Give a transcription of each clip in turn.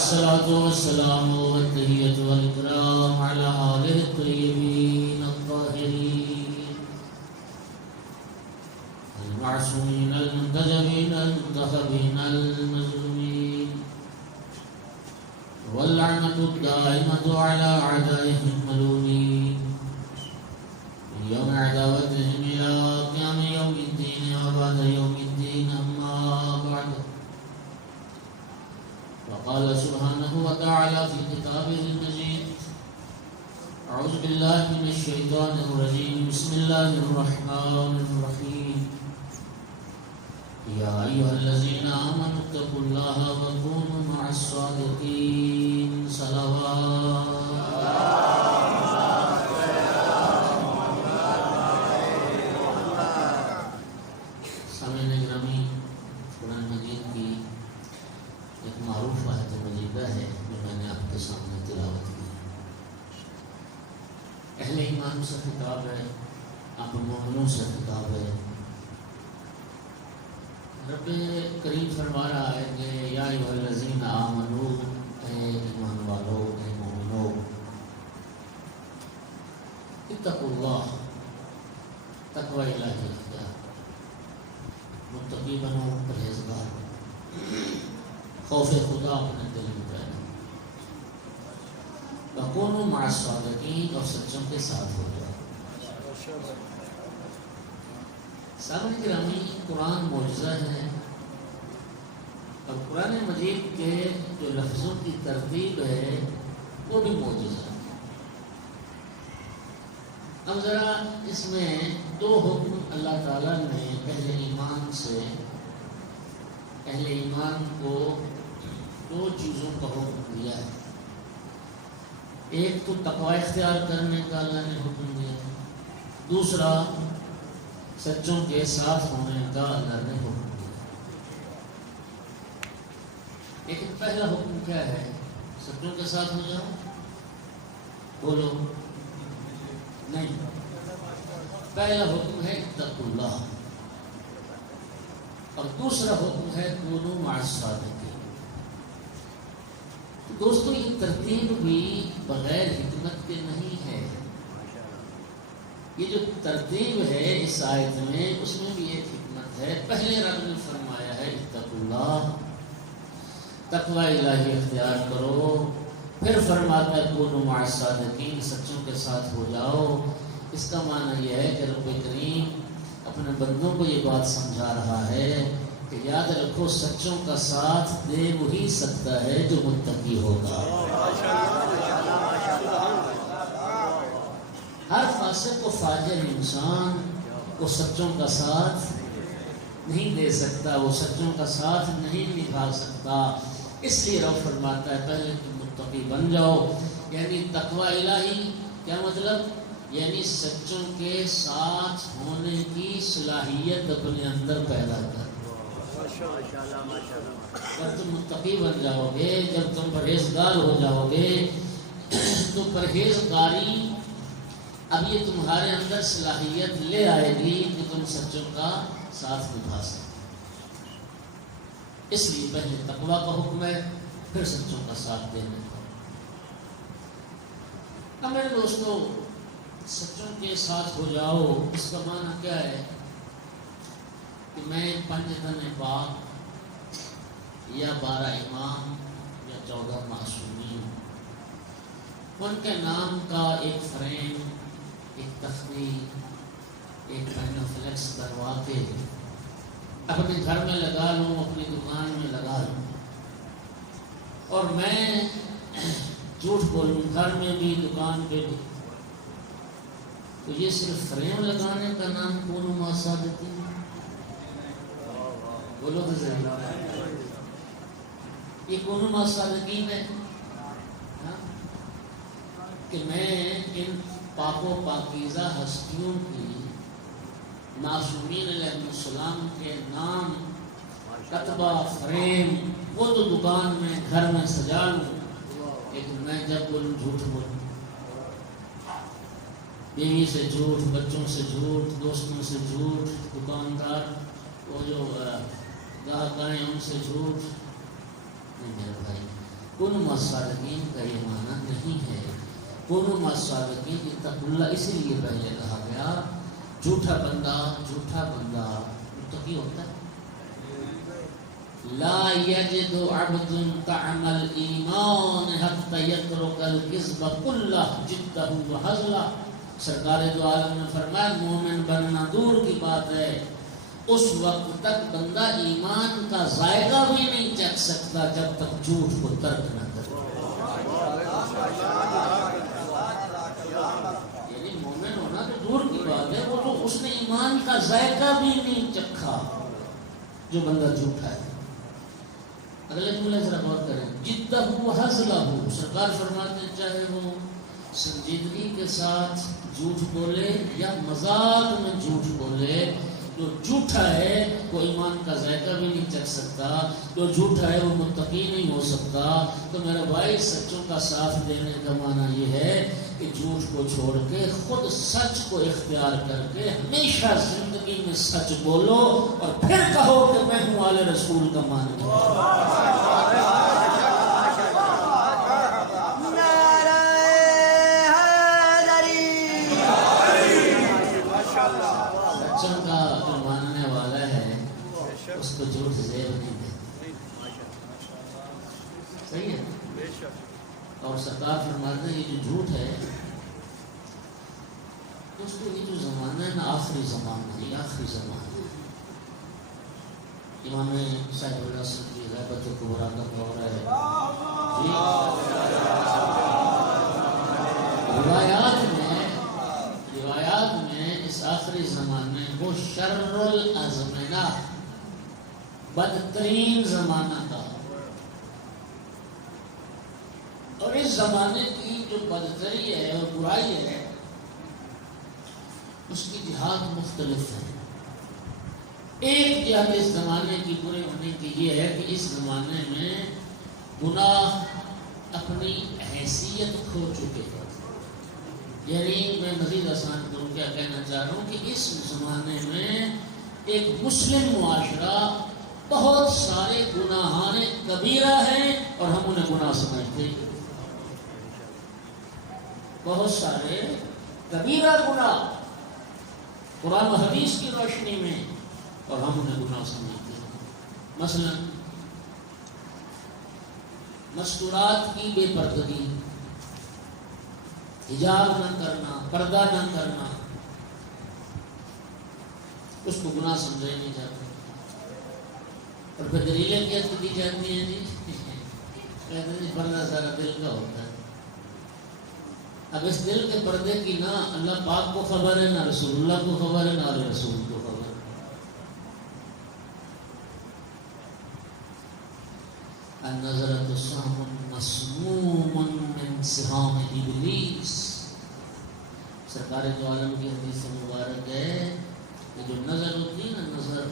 والصلاة والسلام والتحية والإكرام على آله الطيبين الطاهرين المعصومين المنتجبين المنتخبين المظلومين، واللعنة الدائمة على أعدائهم الملومين من يوم عداوتهم إلى قيام يوم الدين وبعد يوم الدين. أما بعد، وقال سبحانه وتعالى في كتابه المجيد: أعوذ بالله من الشيطان الرجيم، بسم الله الرحمن الرحيم. يا أيها الذين آمنوا اتقوا الله وكونوا مع الصادقين. صلوات سامعین گرامی، قرآن مجید کی ایک معروف آیت مجیدہ ہے جو میں نے آپ کے سامنے تلاوت کی. اہل ایمان سے خطاب ہے، آپ مومنوں سے خطاب ہے. رب کریم فرما رہا ہے کہ یا ایھا الذین آمنوا، اے ایمان والو، اے مومنو، اتقوا اللہ، تقوی الہی اختیار، متقی بنو، پرہیزگار، خوف خدا اپنے دل میں پیدا، وکونوا مع الصادقین، اور سچوں کے ساتھ ہو جاؤ. سامعین گرامی، قرآن معجزہ ہے، اور قرآن مجید کے جو لفظوں کی ترتیب ہے وہ بھی معجزہ ہے. اب ذرا اس میں دو حکم اللہ تعالیٰ نے اہل ایمان سے، اہل ایمان کو دو چیزوں کا حکم دیا ہے. ایک تو تقوی اختیار کرنے کا اللہ نے حکم دیا، دوسرا سچوں کے ساتھ ہونے کا اللہ نے حکم دیا. لیکن پہلا حکم کیا ہے؟ سچوں کے ساتھ ہو جاؤ. بولو نہیں. پہلا حکم ہے اتقوا اللہ، اور دوسرا حکم ہے کونوا مع الصادقین. دوستو، یہ ترتیب بھی بغیر حکمت کے نہیں ہے. یہ جو ترتیب ہے اس آیت میں، اس میں بھی ایک حکمت ہے. پہلے رب نے فرمایا ہے اتقوا اللہ، تقوی الہی اختیار کرو. پھر فرماتا ہے کونوا مع الصادقین، سچوں کے ساتھ ہو جاؤ. اس کا معنی یہ ہے کہ رب کریم اپنے بندوں کو یہ بات سمجھا رہا ہے کہ یاد رکھو، سچوں کا ساتھ دے وہی سکتا ہے جو متقی ہوگا. ہر فاسق و فاجر انسان وہ سچوں کا ساتھ نہیں دے سکتا، وہ سچوں کا ساتھ نہیں نبھا سکتا. اس لیے رب فرماتا ہے پہلے تم متقی بن جاؤ. یعنی تقوی الہی کیا مطلب؟ یعنی سچوں کے ساتھ ہونے کی صلاحیت اپنے اندر پیدا کر. جب تم متقی بن جاؤ گے، جب تم پرہیزگار ہو جاؤ گے، تو پرہیزگاری اب یہ تمہارے اندر صلاحیت لے آئے گی کہ تم سچوں کا ساتھ نبھا سکو. اس لیے پہلے تقوی کا حکم ہے، پھر سچوں کا ساتھ دینے کا. اب میرے دوستو، سچوں کے ساتھ ہو جاؤ، اس کا معنی کیا ہے؟ کہ میں 5 تن پاک یا 12 امام یا 14 معصومین، ان کے نام کا ایک فریم، ایک تختی، ایک پینو فلیکس کروا کے اپنے گھر میں لگا لوں، اپنی دکان میں لگا لوں، اور میں جھوٹ بولوں گھر میں بھی دکان پہ بھی. تو یہ صرف فریم لگانے کا نام کونوا مع الصادقین؟ بولو تو صحیح، یہ کونوا مع الصادقین ہے کہ میں ان پاک و پاکیزہ ہستیوں کی، معصومین علیہ السلام کے نام، کتبہ، فریم، وہ تو دکان میں گھر میں سجا لوں، لیکن میں جب بولوں جھوٹ بولوں. بیوی سے جھوٹ، بچوں سے جھوٹ، دوستوں سے جھوٹ، دکاندار وہ جو گاہک آئے ان سے جھوٹ. نہیں میرے بھائی، کن مصادقین کا یہ معنی نہیں ہے. کن مصادقین اتقوا اللہ اسی لیے پہلے کہا گیا. جھوٹا بندہ متقی ہوتا ہے. لا یجد عبد طعم الایمان حتی یترک الکذب کلہ جدہ وحزلہ. سرکار دو عالم نے فرمایا مومن بننا دور کی بات ہے، اس وقت تک بندہ ایمان کا ذائقہ بھی نہیں چکھ سکتا جب تک جھوٹ کو ترک نہ کرے. یعنی مومن ہونا تو دور کی بات ہے، وہ تو اس نے ایمان کا ذائقہ بھی نہیں چکھا جو بندہ جھوٹا ہے. اگلے جملے ذرا غور کریں. جدہ وحزلہ، سرکار فرماتے ہیں چاہے وہ سنجیدگی کے ساتھ جھوٹ بولے یا مذاق میں جھوٹ بولے، جو جھوٹا ہے وہ ایمان کا ذائقہ بھی نہیں چکھ سکتا، جو جھوٹا ہے وہ متقی نہیں ہو سکتا. تو میرا بھائی سچوں کا ساتھ دینے کا معنی یہ ہے کہ جھوٹ کو چھوڑ کے خود سچ کو اختیار کر کے ہمیشہ زندگی میں سچ بولو اور پھر کہو کہ میں ہوں آل رسول کا ماننے والا. اس کو جھوٹ زیب نہیں دے. صحیح ہے. اور سرکار فرماتے ہیں یہ جو جھوٹ ہے اس کو یہ جو زمانہ ہے نا آخری زمانہ ہے. آخری زمانہ امام صاحب اللہ کی غیبت کبریٰ کا دور ہے. روایات میں اس آخری زمانے کو شر الازمنہ، بدترین زمانہ تھا. اور اس زمانے کی جو بدتری ہے اور برائی ہے اس کی جہات مختلف ہے. ایک جہت اس زمانے کی برے ہونے کی یہ ہے کہ اس زمانے میں گناہ اپنی حیثیت کھو چکے ہیں. یعنی میں مزید آسان کروں کیا کہنا چاہ رہا ہوں کہ اس زمانے میں ایک مسلم معاشرہ بہت سارے گناہان کبیرہ ہیں اور ہم انہیں گناہ سمجھتے ہیں. بہت سارے کبیرہ گناہ قرآن و حدیث کی روشنی میں اور ہم انہیں گناہ سمجھتے ہیں. مثلا مستورات کی بے پردگی، حجاب نہ کرنا، پردہ نہ کرنا، اس کو گناہ سمجھا نہیں جاتا. اور پھر دلیلیں کیا دی جاتی ہیں جی کہتے ہیں جی پردہ سارا دل کا ہوتا ہے. اب اس دل کے پردے کی نہ اللہ پاک کو خبر ہے، نہ رسول اللہ کو خبر ہے، نہ رسول کو خبر ہے. النظرۃ سهم مسموم من سهام ابلیس. سرکار دو عالم کی حدیث مبارک ہے کہ جو نظر ہوتی ہے نا، نظر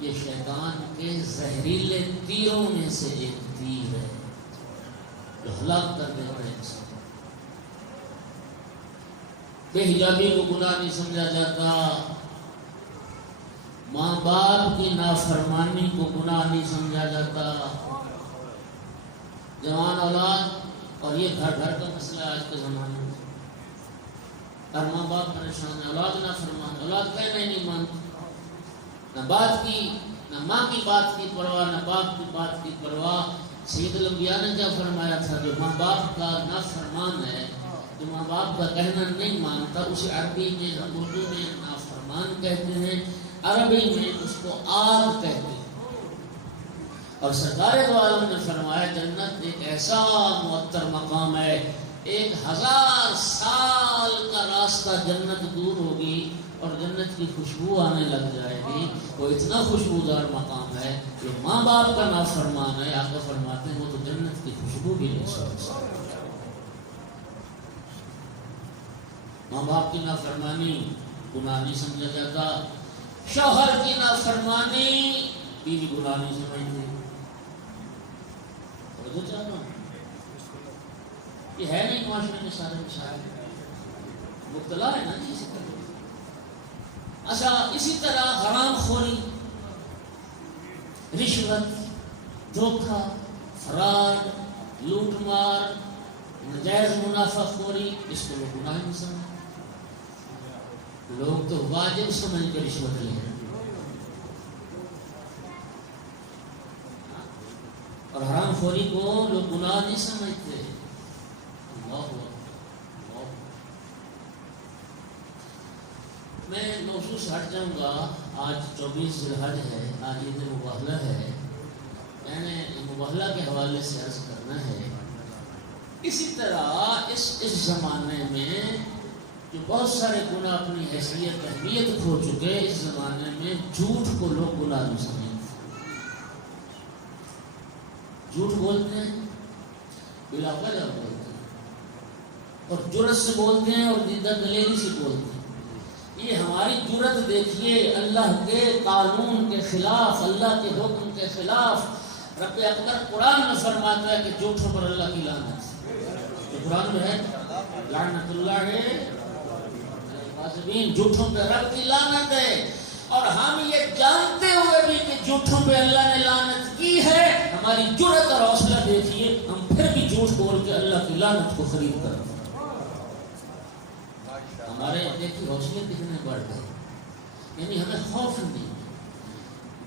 یہ شیطان کے زہریلے تیروں میں سے ایک تیر ہے جو ہلاک کر دیتا ہے انسان. بے حجابی کو گناہ نہیں سمجھا جاتا، ماں باپ کی نافرمانی کو گناہ نہیں سمجھا جاتا. جوان اولاد، اور یہ گھر گھر کا مسئلہ ہے آج کے زمانے میں. ہر ماں باپ پریشان ہے، اولاد نافرمان، اولاد کہنا ہی نہیں مانتی، نہ بات کی، نہ ماں کی بات کی پرواہ، نہ باپ کی بات کی پرواہ. سید الانبیاء نے کیا فرمایا تھا؟ جو ماں باپ کا نافرمان ہے، جو ماں باپ کا کہنا نہیں مانتا، اسے عربی میں، اردو میں نافرمان کہتے ہیں، عربی میں اس کو آگ کہتے ہیں. اور سرکار دو عالم نے فرمایا جنت ایک ایسا معطر مقام ہے، 1000 سال کا راستہ جنت دور ہوگی اور جنت کی خوشبو آنے لگ جائے گی. وہ اتنا خوشبودار مقام ہے کہ ماں باپ کا نافرمان ہے، آقا فرماتے ہیں وہ تو جنت کی خوشبو بھی نہیں سمجھ سکتا. ماں باپ کی نافرمانی گناہ نہیں سمجھا جاتا. شوہر کی نافرمانی بیوی گناہ نہیں سمجھتی. یہ ہے نہیں معاشرے میں سارے مسائل مبتلا ہے نا جی اسی طرح. اچھا اسی طرح حرام خوری، رشوت، دھوکہ، فراڈ، لوٹ مار، نجائز منافع خوری، اس کو لوگ گناہ نہیں سمجھتے. لوگ تو واجب سمجھ کر رشوت لے ہیں اور حرام خوری کو لوگ گناہ نہیں سمجھتے. اللہ اللہ. میں موضوع سے ہٹ جاؤں گا. آج 24 ذی الحج ہے، آج عید مباہلہ ہے. میں نے مباہلہ کے حوالے سے عرض کرنا ہے. اسی طرح اس زمانے میں جو بہت سارے گناہ اپنی حیثیت اہمیت کھو چکے، اس زمانے میں جھوٹ کو لوگ گناہ نہیں سمجھتے. جھوٹ بولتے ہیں، بلا وجہ بولتے ہیں، اور جرت سے بولتے ہیں اور دیدہ دلیری سے بولتے ہیں. یہ ہماری جرت دیکھیے، اللہ کے قانون کے خلاف، اللہ کے حکم کے خلاف. رب اکبر قرآن میں فرماتا ہے کہ جھوٹوں پر اللہ کی لعنت. قرآن میں ہے لعنت اللہ الکاذبین، جھوٹوں پہ رب کی لعنت ہے. اور ہم یہ جانتے ہوئے بھی کہ جھوٹوں پہ اللہ نے لعنت کی ہے، ہماری جرت اور حوصلہ دیکھیے، ہم پھر بھی جھوٹ بول کے اللہ کی لعنت کو خرید کر. ہمارے دیکھیے حوصلے کتنے بڑھ گئے. یعنی ہمیں خوف نہیں،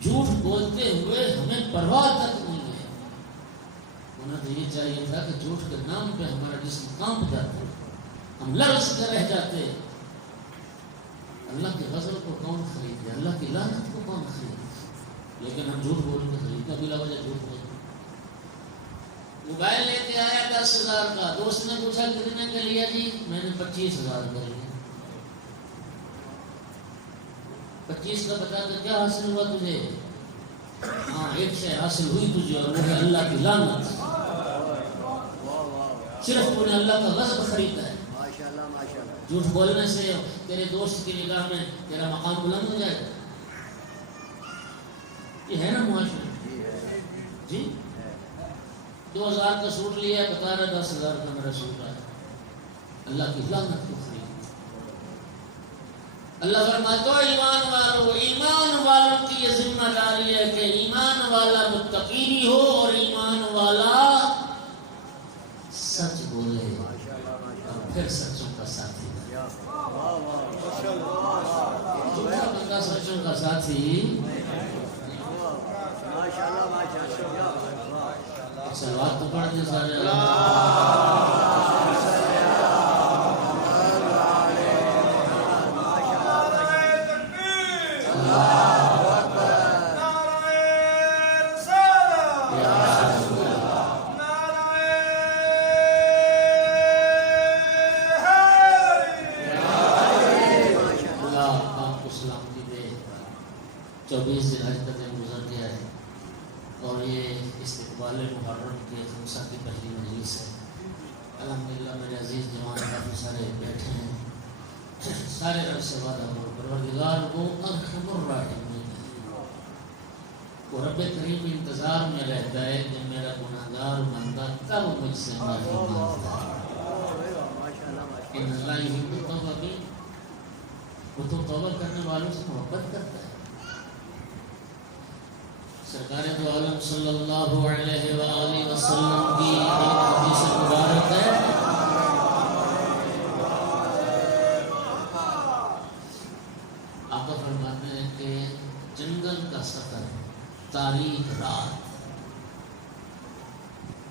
جھوٹ بولتے ہوئے ہمیں پرواہ تک نہیں ہے. ہونا تو یہ چاہیے تھا کہ جھوٹ کے نام پہ ہمارا جسم کانپ جاتا، ہم لرز کے رہ جاتے. اللہ کے غضب کو کون خریدے، اللہ کی لعنت کو کون خریدے؟ لیکن ہم جھوٹ بول کے خریدتے، بلا وجہ جھوٹ بولتے. موبائل لے کے آیا 10,000 کا، دوست نے پوچھا کتنے کا لیا؟ جی میں نے 25,000 کا لیا. 25 کا بتا کے کیا حاصل ہوا تجھے؟ ہاں ایک شے حاصل ہوئی تجھے، اور وہ ہے اللہ کی لعنت. صرف تو نے اللہ کا غضب خریدا ہے. جھوٹ بولنے سے تیرے دوست کی نگاہ میں تیرا مقام بلند ہو جائے گا. یہ ہے نا معاشرہ. جی 2,000 کا سوٹ لیا، بتا رہا 10,000 کا میرا سوٹ آیا. اللہ کی لعنت کو خرید. اللہ فرماتا ہے ایمان والوں کی یہ ذمہ داری ہے کہ ایمان والا متقی بھی ہو اور ایمان والا سچ بولے اور پھر سچوں کا ساتھی. جھوٹا بندہ سچوں کا ساتھی. سلوات تو پڑھ دیں سارے. سارے رب سے وعدہ کرو، پروردگار وہ ارحم الراحمین ہے. وہ رب کریم انتظار میں رہتا ہے کہ میرا گناہگار بندہ کب مجھ سے معافی مانگتا ہے. ان اللہ یحب التوابین، وہ تو توبہ کرنے والوں سے محبت کرتا ہے. سرکار دو عالم صلی اللہ علیہ وآلہ وسلم کی ایک حدیث مبارک ہے. جنگل کا سفر، تاریک رات،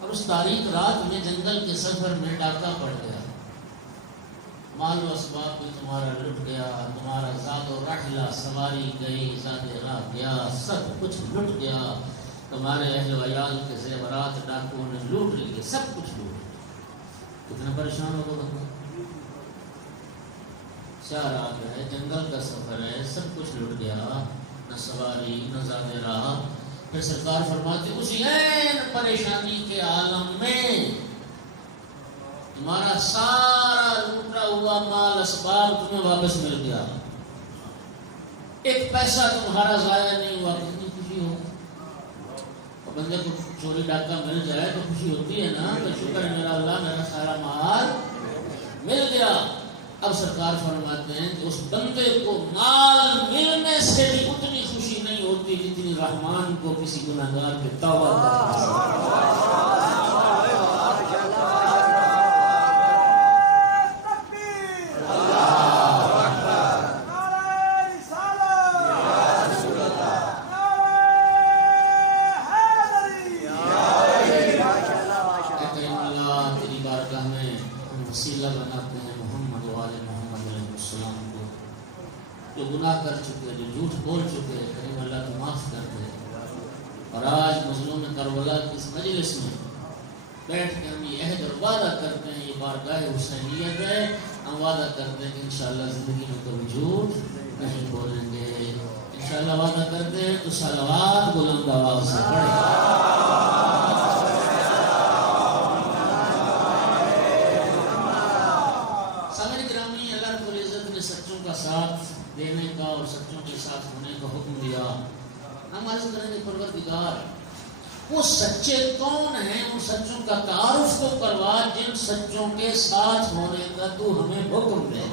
اور اس تاریک رات میں جنگل کے سفر میں ڈاکہ پڑ گیا. مال و اسباب بھی تمہارا لٹ گیا، تمہارا زاد و رحلہ سواری گئی، زاد راہ گیا، سب کچھ لٹ گیا. تمہارے اہل و عیال کے زیورات ڈاکوؤں نے لوٹ لیے، سب کچھ لوٹ. کتنا پریشان ہوگا بندہ. 4 رات ہے، جنگل کا سفر ہے، سب کچھ لٹ گیا، نہ سواری نہ زاد راہ. پھر سرکار فرماتے اس عین پریشانی کے عالم میں تمہارا سارا لوٹا ہوا مال اسباب تمہیں واپس مل گیا، ایک پیسہ تمہارا ضائع نہیں ہوا. کتنی خوشی ہو. اور بندے کو چوری ڈاکہ مل جائے تو خوشی ہوتی ہے نا، تو شکر ہے میرا اللہ، میرا سارا مال مل گیا. اب سرکار فرماتے ہیں کہ اس بندے کو مال ملنے سے بھی اتنی خوشی نہیں ہوتی جتنی رحمان کو کسی گناہگار کے توبہ کرنے سے. چکے، جو جھوٹ بول چکے، کریم اللہ تو معاف کر دے۔ اور آج مظلوم کربلا کی اس مجلس میں بیٹھ کے ہم یہ عہد اور وعدہ کرتے ہیں، یہ بارگاہ حسینیت ہے، ہم وعدہ کرتے ہیں کہ انشاءاللہ زندگی میں کبھی جھوٹ نہیں بولیں گے۔ انشاءاللہ وعدہ کرتے ہیں تو صلوات بلند آواز سے پڑھیں۔ سچوں کا ساتھ دینے کا اور سچوں کے ساتھ ہونے کا حکم دیا۔ ہم عرض کریں گے پروردگار وہ سچے کون ہیں، ان سچوں کا تعارف تو کروا جن سچوں کے ساتھ ہونے کا تو ہمیں حکم دے۔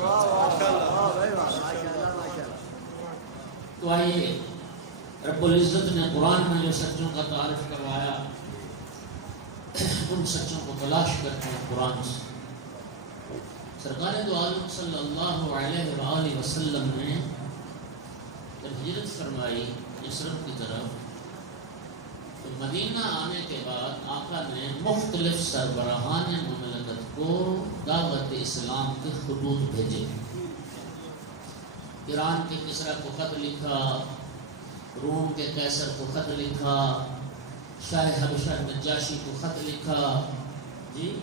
تو آئیے رب العزت نے قرآن میں جو سچوں کا تعارف کروایا ان سچوں کو تلاش کرتے ہیں قرآن سے۔ سرکار دو عالم صلی اللہ علیہ وآلہ وسلم نے جب ہجرت فرمائی یثرب کی طرف، تو مدینہ آنے کے بعد آقا نے مختلف سربراہان مملکت کو دعوت اسلام کے خطوط بھیجے۔ ایران کے کسریٰ کو خط لکھا، روم کے قیصر کو خط لکھا، شاہ حبشہ نجاشی کو خط لکھا، جی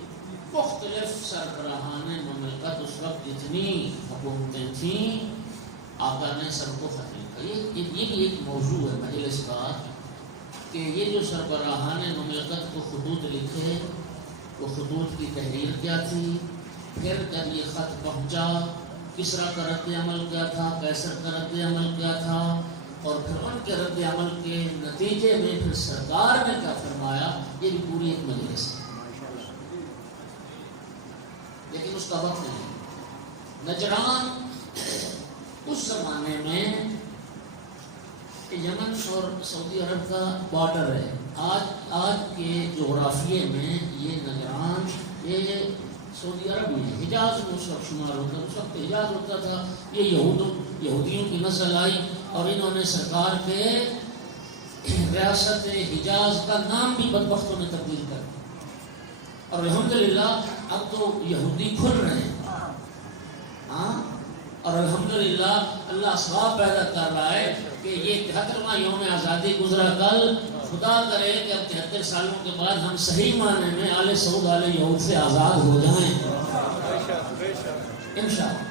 مختلف سربراہان مملکت اس وقت جتنی حکومتیں تھیں آقا نے سب کو خط لکھا۔ یہ بھی ایک موضوع ہے مجلس کا کہ یہ جو سربراہان مملکت کو خطوط لکھے وہ خطوط کی تحریر کیا تھی، پھر جب یہ خط پہنچا کسریٰ کا رد عمل کیا تھا، قیصر کا رد عمل کیا تھا، اور پھر ان کے رد عمل کے نتیجے میں پھر سرکار نے کیا فرمایا، یہ بھی پوری ایک مجلس ہے۔ لیکن اس کا وقت نہیں۔ نجران اس زمانے میں یمن اور سعودی عرب کا بارڈر ہے۔ آج کے جغرافیے میں یہ نجران یہ سعودی عرب میں حجاز میں اس وقت شمار ہوتا، اس وقت حجاز ہوتا تھا۔ یہ یہودیوں کی نسل آئی اور انہوں نے سرکار کے ریاست حجاز کا نام بھی بدبختوں نے تبدیل کر دیا۔ اور الحمدللہ اب تو یہودی کھل رہے ہیں، ہاں، اور الحمدللہ اللہ اسباب پیدا کر رہا ہے کہ یہ 73واں یوم آزادی گزرا کل، خدا کرے کہ اب 73 سالوں کے بعد ہم صحیح معنی میں آل سعود آل یہود سے آزاد ہو جائیں انشاءاللہ۔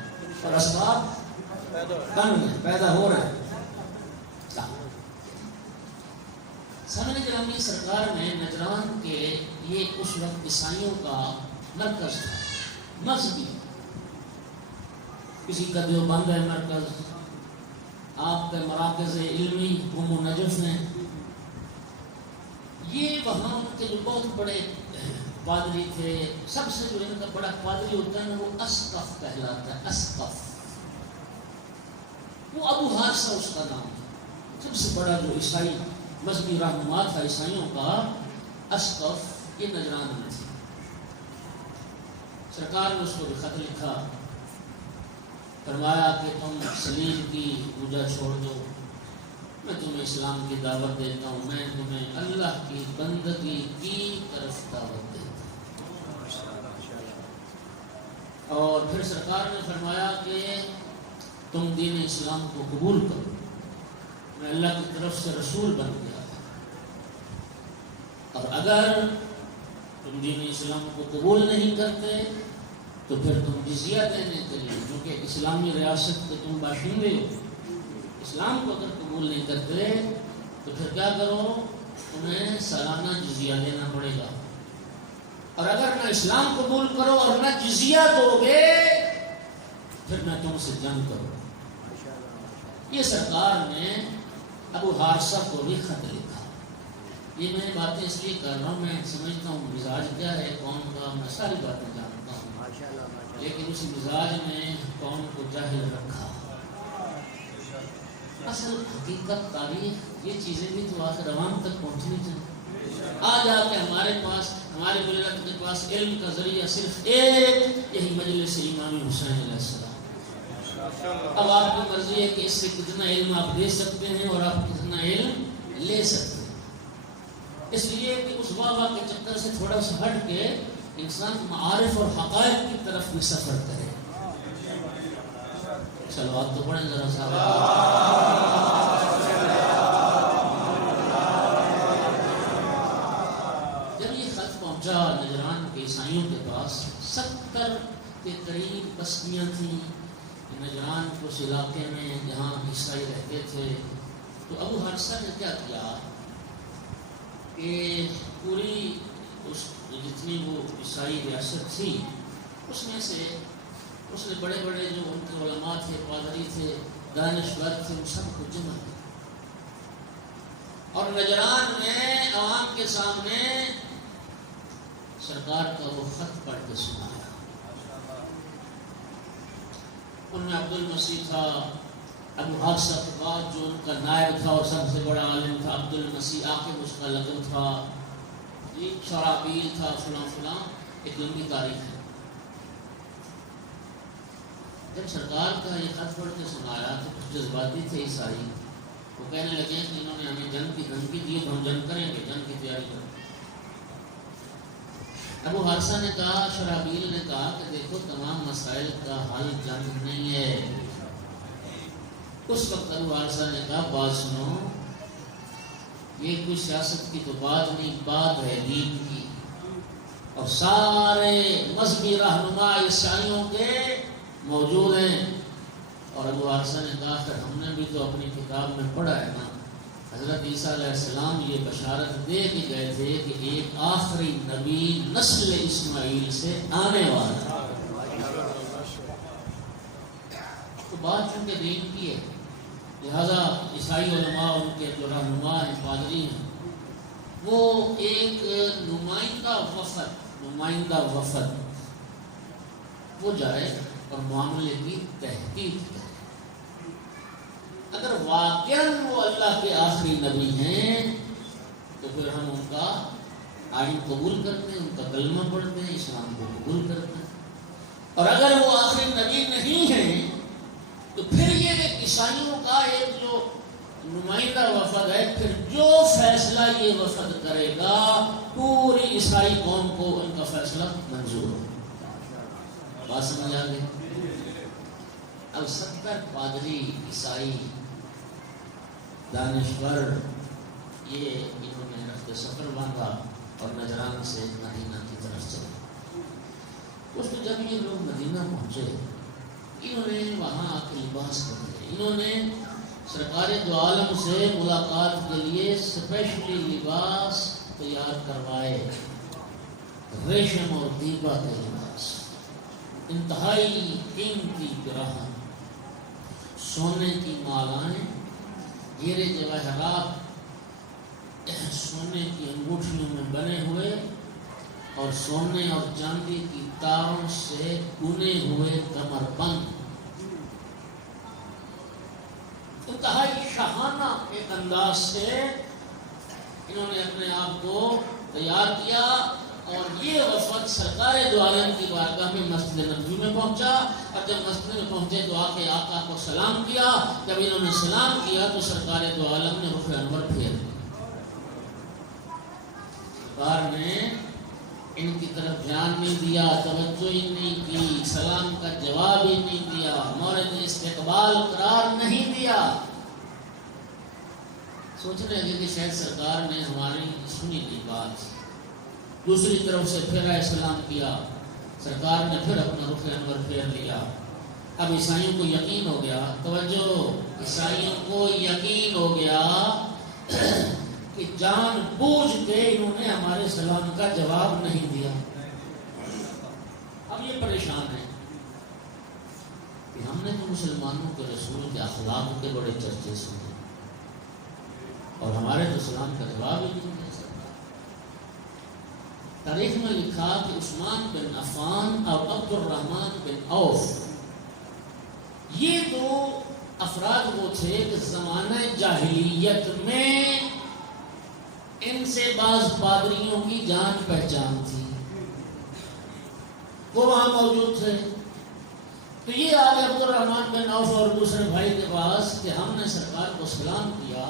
اور اسباب پیدا ہو رہے ہیں۔ سامنے گرامی، سرکار نے نجران کے یہ اس وقت عیسائیوں کا مرکز تھا، مذہبی، کسی کا دیوبند ہے مرکز، آپ کے مراکز علمی قوم و نجف ہیں، یہ وہاں کے جو بہت بڑے پادری تھے، سب سے جو ان کا بڑا پادری ہوتا ہے وہ اسقف کہلاتا ہے۔ اسقف وہ ابو حارثہ اس کا نام تھا، سب سے بڑا جو عیسائی مذہبی رہنما تھا عیسائیوں کا، اسقف، یہ نجران میں تھے۔ سرکار نے اس کو بھی خط لکھا، فرمایا کہ تم سلیب کی پوجا چھوڑ دو، میں تمہیں اسلام کی دعوت دیتا ہوں، میں تمہیں اللہ کی بندگی کی طرف دعوت دیتا ہوں۔ اور پھر سرکار نے فرمایا کہ تم دین اسلام کو قبول کرو، میں اللہ کی طرف سے رسول بن گیا، اور اگر تم دین اسلام کو قبول نہیں کرتے تو پھر تم جزیہ دینے کے لیے، کیونکہ اسلامی ریاست کے تم باشندے ہو، اسلام کو اگر قبول نہیں کرتے تو پھر کیا کرو، تمہیں سالانہ جزیہ دینا پڑے گا، اور اگر نہ اسلام قبول کرو اور نہ جزیہ دو گے پھر میں تم سے جنگ کروں۔ یہ سرکار نے ابو حارثہ کو بھی خط لکھا۔ یہ میں باتیں اس لیے کر رہا ہوں، میں سمجھتا ہوں مزاج کیا ہے قوم کا، میں ساری باتیں جانتا ہوں، لیکن اس مزاج نے قوم کو جاہل رکھا۔ اصل حقیقت، تاریخ، یہ چیزیں بھی تو آخر عوام تک پہنچنی چاہیے۔ آج آ کے ہمارے پاس، ہماری ملت کے پاس علم کا ذریعہ صرف ایک، یہی مجلس امام حسین علیہ السلام۔ اب آپ کی مرضی ہے کہ اس سے کتنا علم آپ دے سکتے ہیں اور آپ کتنا علم لے سکتے ہیں۔ اس لیے کہ اس بابا کے چکر سے تھوڑا سا ہٹ کے انسان معارف اور حقائق کی طرف بھی سفر کرے۔ صلوات تو پڑھیں ذرا صاحب. جب یہ خط پہنچا نجران کے عیسائیوں کے پاس، 70 کے قریب بستیاں تھیں نجران کو اس علاقے میں جہاں عیسائی رہتے تھے. تو ابو حرثہ نے کیا کیا کہ پوری اس جتنی وہ عیسائی ریاست تھی اس میں سے اس نے بڑے بڑے جو ان کے علماء تھے، پادری تھے، دانشور تھے، ان سب کو جمع کیا اور نجران میں عوام کے سامنے سرکار کا وہ خط پڑھ کے سنایا. ان میں عبد المسیح تھا، ابو حرثہ کے بعد جو ان کا نائب تھا اور سب سے بڑا عالم تھا عبد المسیح، عاقب اس کا لقب تھا، شرابیل تھا، فلاں فلاں، ایک لمبی تاریخ ہے. جب سرکار کا یہ خط پڑھ کے سنایا تو کچھ جذباتی تھے عیسائی. وہ کہنے لگے کہ انہوں نے ہمیں جنگ کی دھمکی دی تو ہم جنگ کریں گے، جنگ کی تیاری کریں. ابو حرثہ نے کہا، شرابیل نے کہا کہ دیکھو تمام مسائل کا حل جنگ نہیں ہے. اس وقت ابو حرثہ نے کہا بات سنو، یہ کوئی سیاست کی تو بات نہیں، بات ہے دین کی، اور سارے مذہبی رہنما عیسائیوں کے موجود ہیں. اور ابو حرثہ نے کہا کہ ہم نے بھی تو اپنی کتاب میں پڑھا ہے نا، حضرت عیسیٰ علیہ السلام یہ بشارت دے کے گئے تھے کہ ایک آخری نبی نسل اسماعیل سے آنے والا ہے. تو بات چونکہ دین کی ہے، لہذا عیسائی علماء ان کے جو رہنما ہیں، پادری ہیں، وہ ایک نمائندہ وفد وہ جائے اور معاملے کی تحقیق کرے. اگر واقعاً وہ اللہ کے آخری نبی ہیں تو پھر ہم ان کا آئین قبول کرتے ہیں، ان کا کلمہ پڑھتے ہیں، اسلام کو قبول کرتے ہیں. اور اگر وہ آخری نبی نہیں ہیں تو پھر یہ عیسائیوں کا ایک جو نمائندہ وفد ہے، پھر جو فیصلہ یہ وفد کرے گا پوری عیسائی قوم کو ان کا فیصلہ منظور ہو. بات سمجھ آ گئی؟ اب 70 پادری عیسائی دانشور یہ انہوں نے رفت سفر باندھا اور نجران سے مدینہ کی طرف چلے. اس میں جب یہ لوگ مدینہ پہنچے، انہوں نے وہاں آ کے لباس بدلے. انہوں نے سرکار دو عالم سے ملاقات کے لیے اسپیشلی لباس تیار کروائے، ریشم اور دیبا کے لباس، انتہائی قیمتی گراہن، سونے کی مالائیں، ہیرے جواہرات، سونے کی انگوٹھیوں میں بنے ہوئے اور سونے اور چاندی کی تاروں سے بنے ہوئے کمر بند، انتہائی شاہانہ ایک انداز سے انہوں نے اپنے آپ کو تیار کیا. اور یہ وفد سرکار دو عالم کی بارگاہ میں مسجد نبوی میں پہنچا، اور جب مسجد میں پہنچے تو آ کے آقا کو سلام کیا. جب انہوں نے سلام کیا تو سرکار دو عالم نے رخ انور پھیر دیا. سرکار نے ان کی طرف دھیان نہیں دیا، توجہ ہی نہیں کی، سلام کا جواب ہی نہیں دیا، مورد استقبال قرار نہیں دیا. سوچنے لگے کہ شاید سرکار نے ہماری سنی نہیں بات. دوسری طرف سے پھر سلام کیا، سرکار نے پھر اپنا رخ انور پھیر لیا. اب عیسائیوں کو یقین ہو گیا، توجہ، عیسائیوں کو یقین ہو گیا کہ جان بوجھ کے انہوں نے ہمارے سلام کا جواب نہیں دیا. اب یہ پریشان ہے کہ ہم نے تو مسلمانوں کے رسول کے اخلاق کے بڑے چرچے سنے اور ہمارے تو سلام کا جواب ہی نہیں دیا. تاریخ میں لکھا کہ عثمان بن عفان اور عبد الرحمن بن عوف یہ دو افراد وہ تھے کہ زمانہ جاہلیت میں ان سے بعض پادریوں کی جان پہچان تھی، وہ وہاں موجود تھے. تو یہ آگے عبد الرحمن بن عوف اور دوسرے بھائی کے پاس کہ ہم نے سرکار کو سلام کیا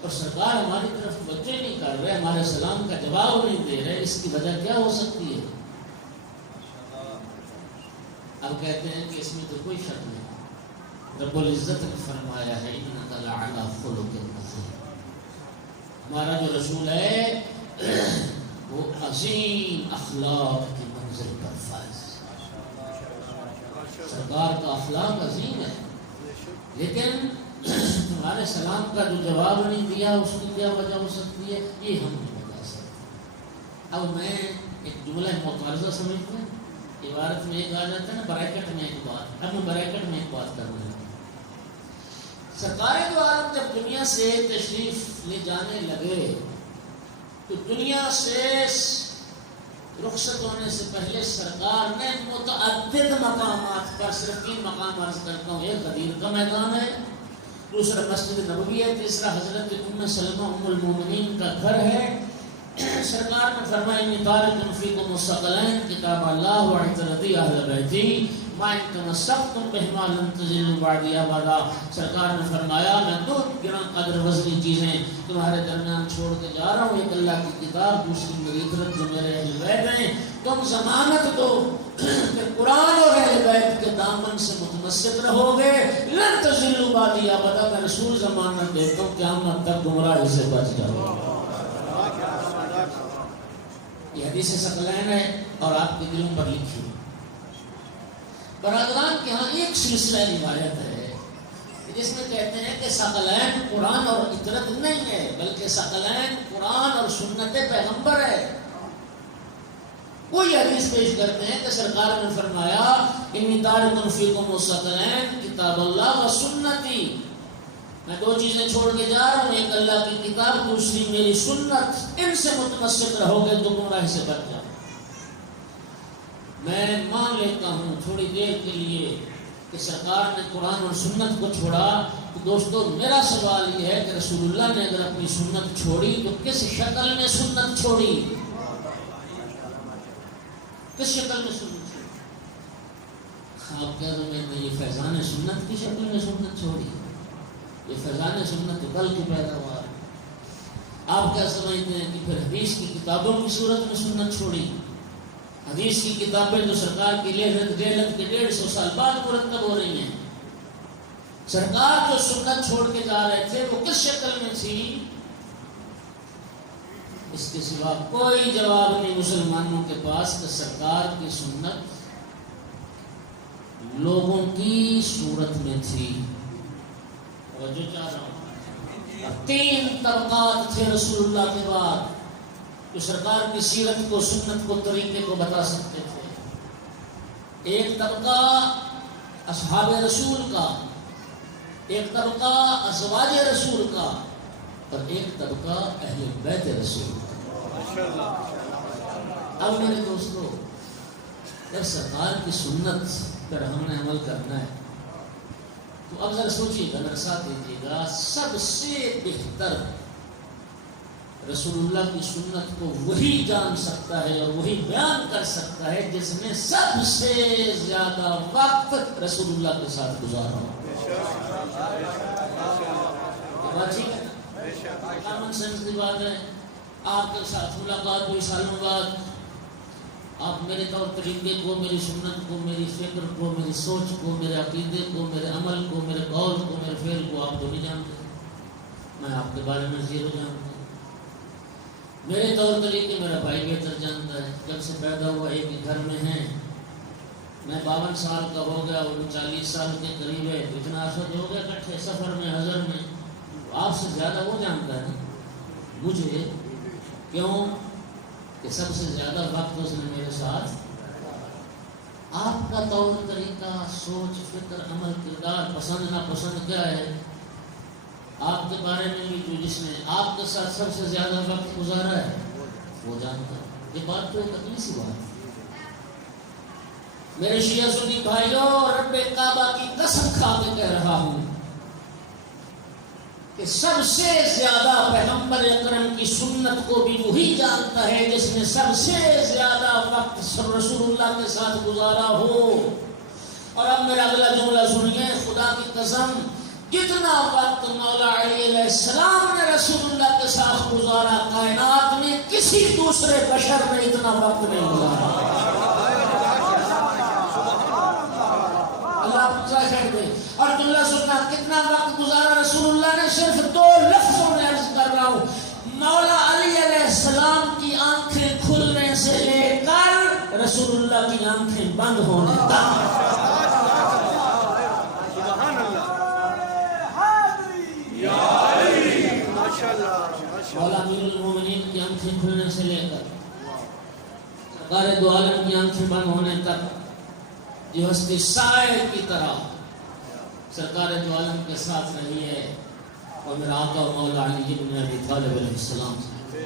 اور سرکار ہماری طرف توجہ نہیں کر رہے، ہمارے سلام کا جواب نہیں دے رہے، اس کی وجہ کیا ہو سکتی ہے؟ اب کہتے ہیں کہ اس میں تو کوئی شک نہیں، رب العزت نے فرمایا ہے انک لعلی خلق عظیم، ہمارا جو رسول ہے وہ عظیم اخلاق کی منزل پر فائز، سرکار کا اخلاق عظیم ہے، لیکن تمہارے سلام کا جو جواب نہیں دیا اس کی کیا وجہ ہو سکتی ہے یہ ہم نہیں بتا سکتے۔ اب میں ایک جملہ معترضہ سمجھتا ہوں، عبارت میں ایک آ جاتا ہے نا بریکٹ میں ایک بات، اب میں بریکٹ میں ایک بات کرنا ہے۔ سرکار دو عالم جب دنیا سے تشریف لے جانے لگے تو دنیا سے رخصت ہونے سے پہلے سرکار نے متعدد مقامات پر صرف 3 مقام عرض کرتا ہوں، ایک غدیر کا میدان ہے، دوسرا مسجد نبوی ہے، تیسرا حضرت ام سلمہ ام المومنین کا گھر ہے۔ سرکار نے فرمایا انی تارک فیکم الثقلین کتاب اللہ وعترتی اہل بیتی ما ان تمسکتم بہما لن تضلوا بعدی ابدا۔ سرکار نے فرمایا میں 2 گراں قدر وزنی چیزیں تمہارے درمیان چھوڑ کے جا رہا ہوں، ایک اللہ کی کتاب، دوسری میری عترت جو میرے اہل بیت ہیں۔ تم ضمانت دو کہ قرآن اور اہل بیت کے دامن سے متمسک رہو گے، لن تضلوا بعدی ابدا، میں رسول ضمانت دیتا ہوں قیامت تک گمراہی سے بچ جاؤ گے۔ یہ حدیث ثقلین ہے اور آپ کے دلوں پر لکھی۔ برادران کے ہاں ایک سلسلہ روایت ہے جس میں کہتے ہیں کہ ثقلین قرآن اور عترت نہیں ہے بلکہ ثقلین قرآن اور سنت پیغمبر ہے۔ کوئی حدیث پیش کرتے ہیں کہ سرکار نے فرمایا انی تارک فیکم الثقلین کتاب اللہ و سنتی، میں 2 چیزیں چھوڑ کے جا رہا ہوں، ایک اللہ کی کتاب، دوسری میری سنت، ان سے متمسک رہو گے تو گمراہی سے بچ جاؤ۔ میں مان لیتا ہوں تھوڑی دیر کے لیے کہ سرکار نے قرآن اور سنت کو چھوڑا، تو دوستو میرا سوال یہ ہے کہ رسول اللہ نے اگر اپنی سنت چھوڑی تو کس شکل میں سنت چھوڑی؟ کس شکل میں سنت چھوڑی؟ آپ کہہ دو میں نے یہ فیضان سنت کی شکل میں سنت چھوڑی، یہ فیضان سنت تو کل کی پیدا ہوا۔ آپ کیا سمجھتے ہیں کہ پھر حدیث کی کتابوں کی صورت میں سنت چھوڑی؟ حدیث کی کتابیں جو سرکار کی لہلت کے 150 سال بعد مرتب ہو رہی ہیں، سرکار جو سنت چھوڑ کے جا رہے تھے وہ کس شکل میں تھی؟ اس کے سوا کوئی جواب نہیں مسلمانوں کے پاس کہ سرکار کی سنت لوگوں کی صورت میں تھی۔ جو چاہ رہا ہوں 3 طبقات تھے رسول اللہ کے بعد جو سرکار کی سیرت کو، سنت کو، طریقے کو بتا سکتے تھے۔ ایک طبقہ اصحاب رسول کا، ایک طبقہ ازواج رسول کا، اور ایک طبقہ اہل بیت رسول کا۔ اب میرے دوستو جب سرکار کی سنت پر ہم نے عمل کرنا ہے تو اب ذرا سوچیے گا، نقصہ دیجیے گا، سب سے بہتر رسول اللہ کی سنت کو وہی جان سکتا ہے اور وہی بیان کر سکتا ہے جس نے سب سے زیادہ وقت رسول اللہ کے ساتھ گزارا ہو۔ بات ٹھیک ہے، کامن سینس کی بات ہے۔ آپ کے ساتھ ملاقات ہوئی سالوں بعد، آپ میرے طور طریقے کو، میری سنت کو، میری فکر کو، میری سوچ کو، میرے عقیدے کو، میرے عمل کو، میرے قول کو، میرے فعل کو آپ تو نہیں جانتے، میں آپ کے بارے میں زیرو جانتا ہوں۔ میرے طور طریقے میرا بھائی بہتر جانتا ہے، جب سے پیدا ہوا ایک ہی گھر میں ہیں، میں 52 سال کا ہو گیا، وہ 40 سال کے قریب ہے، اتنا عرصہ ہو گیا کٹھے سفر میں، حضر میں، آپ سے زیادہ وہ جانتا ہے مجھے، کیوں کہ سب سے زیادہ وقت اس نے میرے ساتھ۔ آپ کا طور طریقہ، سوچ، فکر، عمل، کردار، پسند ناپسند کیا ہے، آپ کے بارے میں بھی جو جس نے آپ کے ساتھ سب سے زیادہ وقت گزارا ہے وہ جانتا ہے۔ یہ بات تو ایک اگلی سی بات ہے۔ میرے شیعہ سنی بھائیوں، رب کعبہ کی قسم کھا کے کہہ رہا ہوں کہ سب سے زیادہ پیغمبر اکرم کی سنت کو بھی وہی جانتا ہے جس نے سب سے زیادہ وقت رسول اللہ کے ساتھ گزارا ہو۔ اور اب میرا اگلا جملہ سنیے، خدا کی قسم جتنا وقت مولا علی علیہ السلام نے رسول اللہ کے ساتھ گزارا، کائنات میں کسی دوسرے بشر نے اتنا وقت نہیں گزارا۔ اللہ چھڑ دے. اور جملہ سننا کتنا وقت گزارا رسول اللہ نے, صرف 2 لفظوں میں عرض کر رہا ہوں. مولا علی علیہ السلام کی آنکھیں کھلنے سے لے کر رسول اللہ کی آنکھیں بند ہونے تک. مولا امیر المومنین کی آنکھیں کھلنے سے لے کر سرکار دو عالم کی آنکھیں بند ہونے تک یہ ہستی سائے کی طرح سرکار دو عالم کے ساتھ رہی ہے. اور میرا آقا مولا علی بن ابی طالب علیہ السلام سے,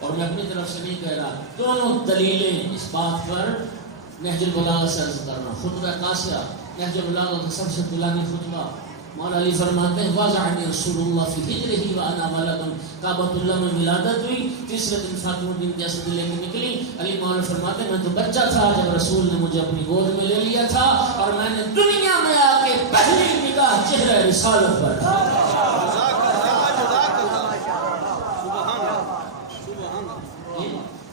اور میں اپنی طرف سے نہیں کہہ رہا, دونوں دلیلیں اس بات پر نہج البلاغہ سے عرض کرنا. خطبہ قاسیہ نہج البلاغہ کا سب سے طولانی خطبہ. مولا علی فرماتے ہیں واضعنی رسول اللہ فی ہجرہ وانا ملک. کعبۃ اللہ میں ولادت ہوئی, تیسرے دن فاطمہ بنت اسد لے کے نکلی. علی مولا فرماتے ہیں میں تو بچہ تھا جب رسول نے مجھے اپنی گود میں لے لیا تھا, اور میں نے دنیا میں آ کے پہلی نگاہ چہرہ رسالت پر تھا.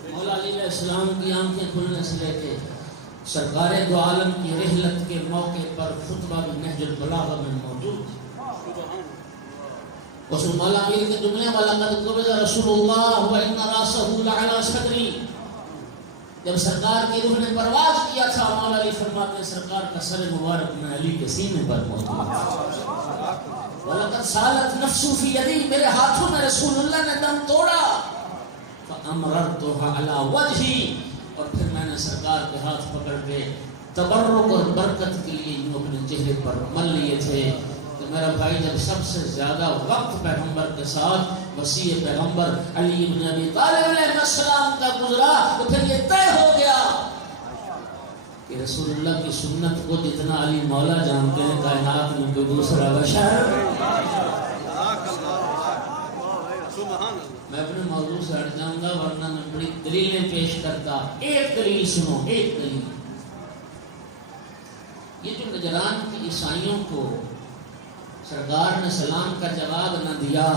مولا علی علیہ السلام کی آنکھیں کھلنے سے لے کے سرکار دو عالم کی رحلت کے موقع پر خطبہ بھی نہج البلاغہ میں موجود ہے. اس مولا امیر کے جملے والا قد قبض رسول اللہ وان راسہ لعلی صدری, جب سرکار کی روح نے پرواز کیا تھا مولا علی فرماتے ہیں سرکار کا سر مبارک میں علی کے سینے پر موجود ہے. وَلَقَدْ سَالَتْ نَفْسُ فِي يَدِي, میرے ہاتھوں میں رسول اللہ نے دم توڑا. فَأَمْرَرْتُهَا عَلَى وَجْهِي, اور پھر میں نے سرکار کے ہاتھ پکڑ کے تبرک اور برکت کے لیے یوں اپنے چہرے پر مل لیے تھے کہ میرا بھائی جب سب سے زیادہ وقت پیغمبر کے ساتھ وسیع پیغمبر علی بن ابی طالب علیہ السلام کا گزرا تو پھر یہ طے ہو گیا کہ رسول اللہ کی سنت کو جتنا علی مولا جانتے ہیں کائنات میں کوئی دوسرا بشر. میں اپنے موضوع سے ہٹ جاؤں گا ورنہ میں بڑی دلیلیں پیش کرتا. ایک دلیل سنو, ایک دلیل. یہ جو نجران کی عیسائیوں کو سرکار نے سلام کا جواب نہ دیا,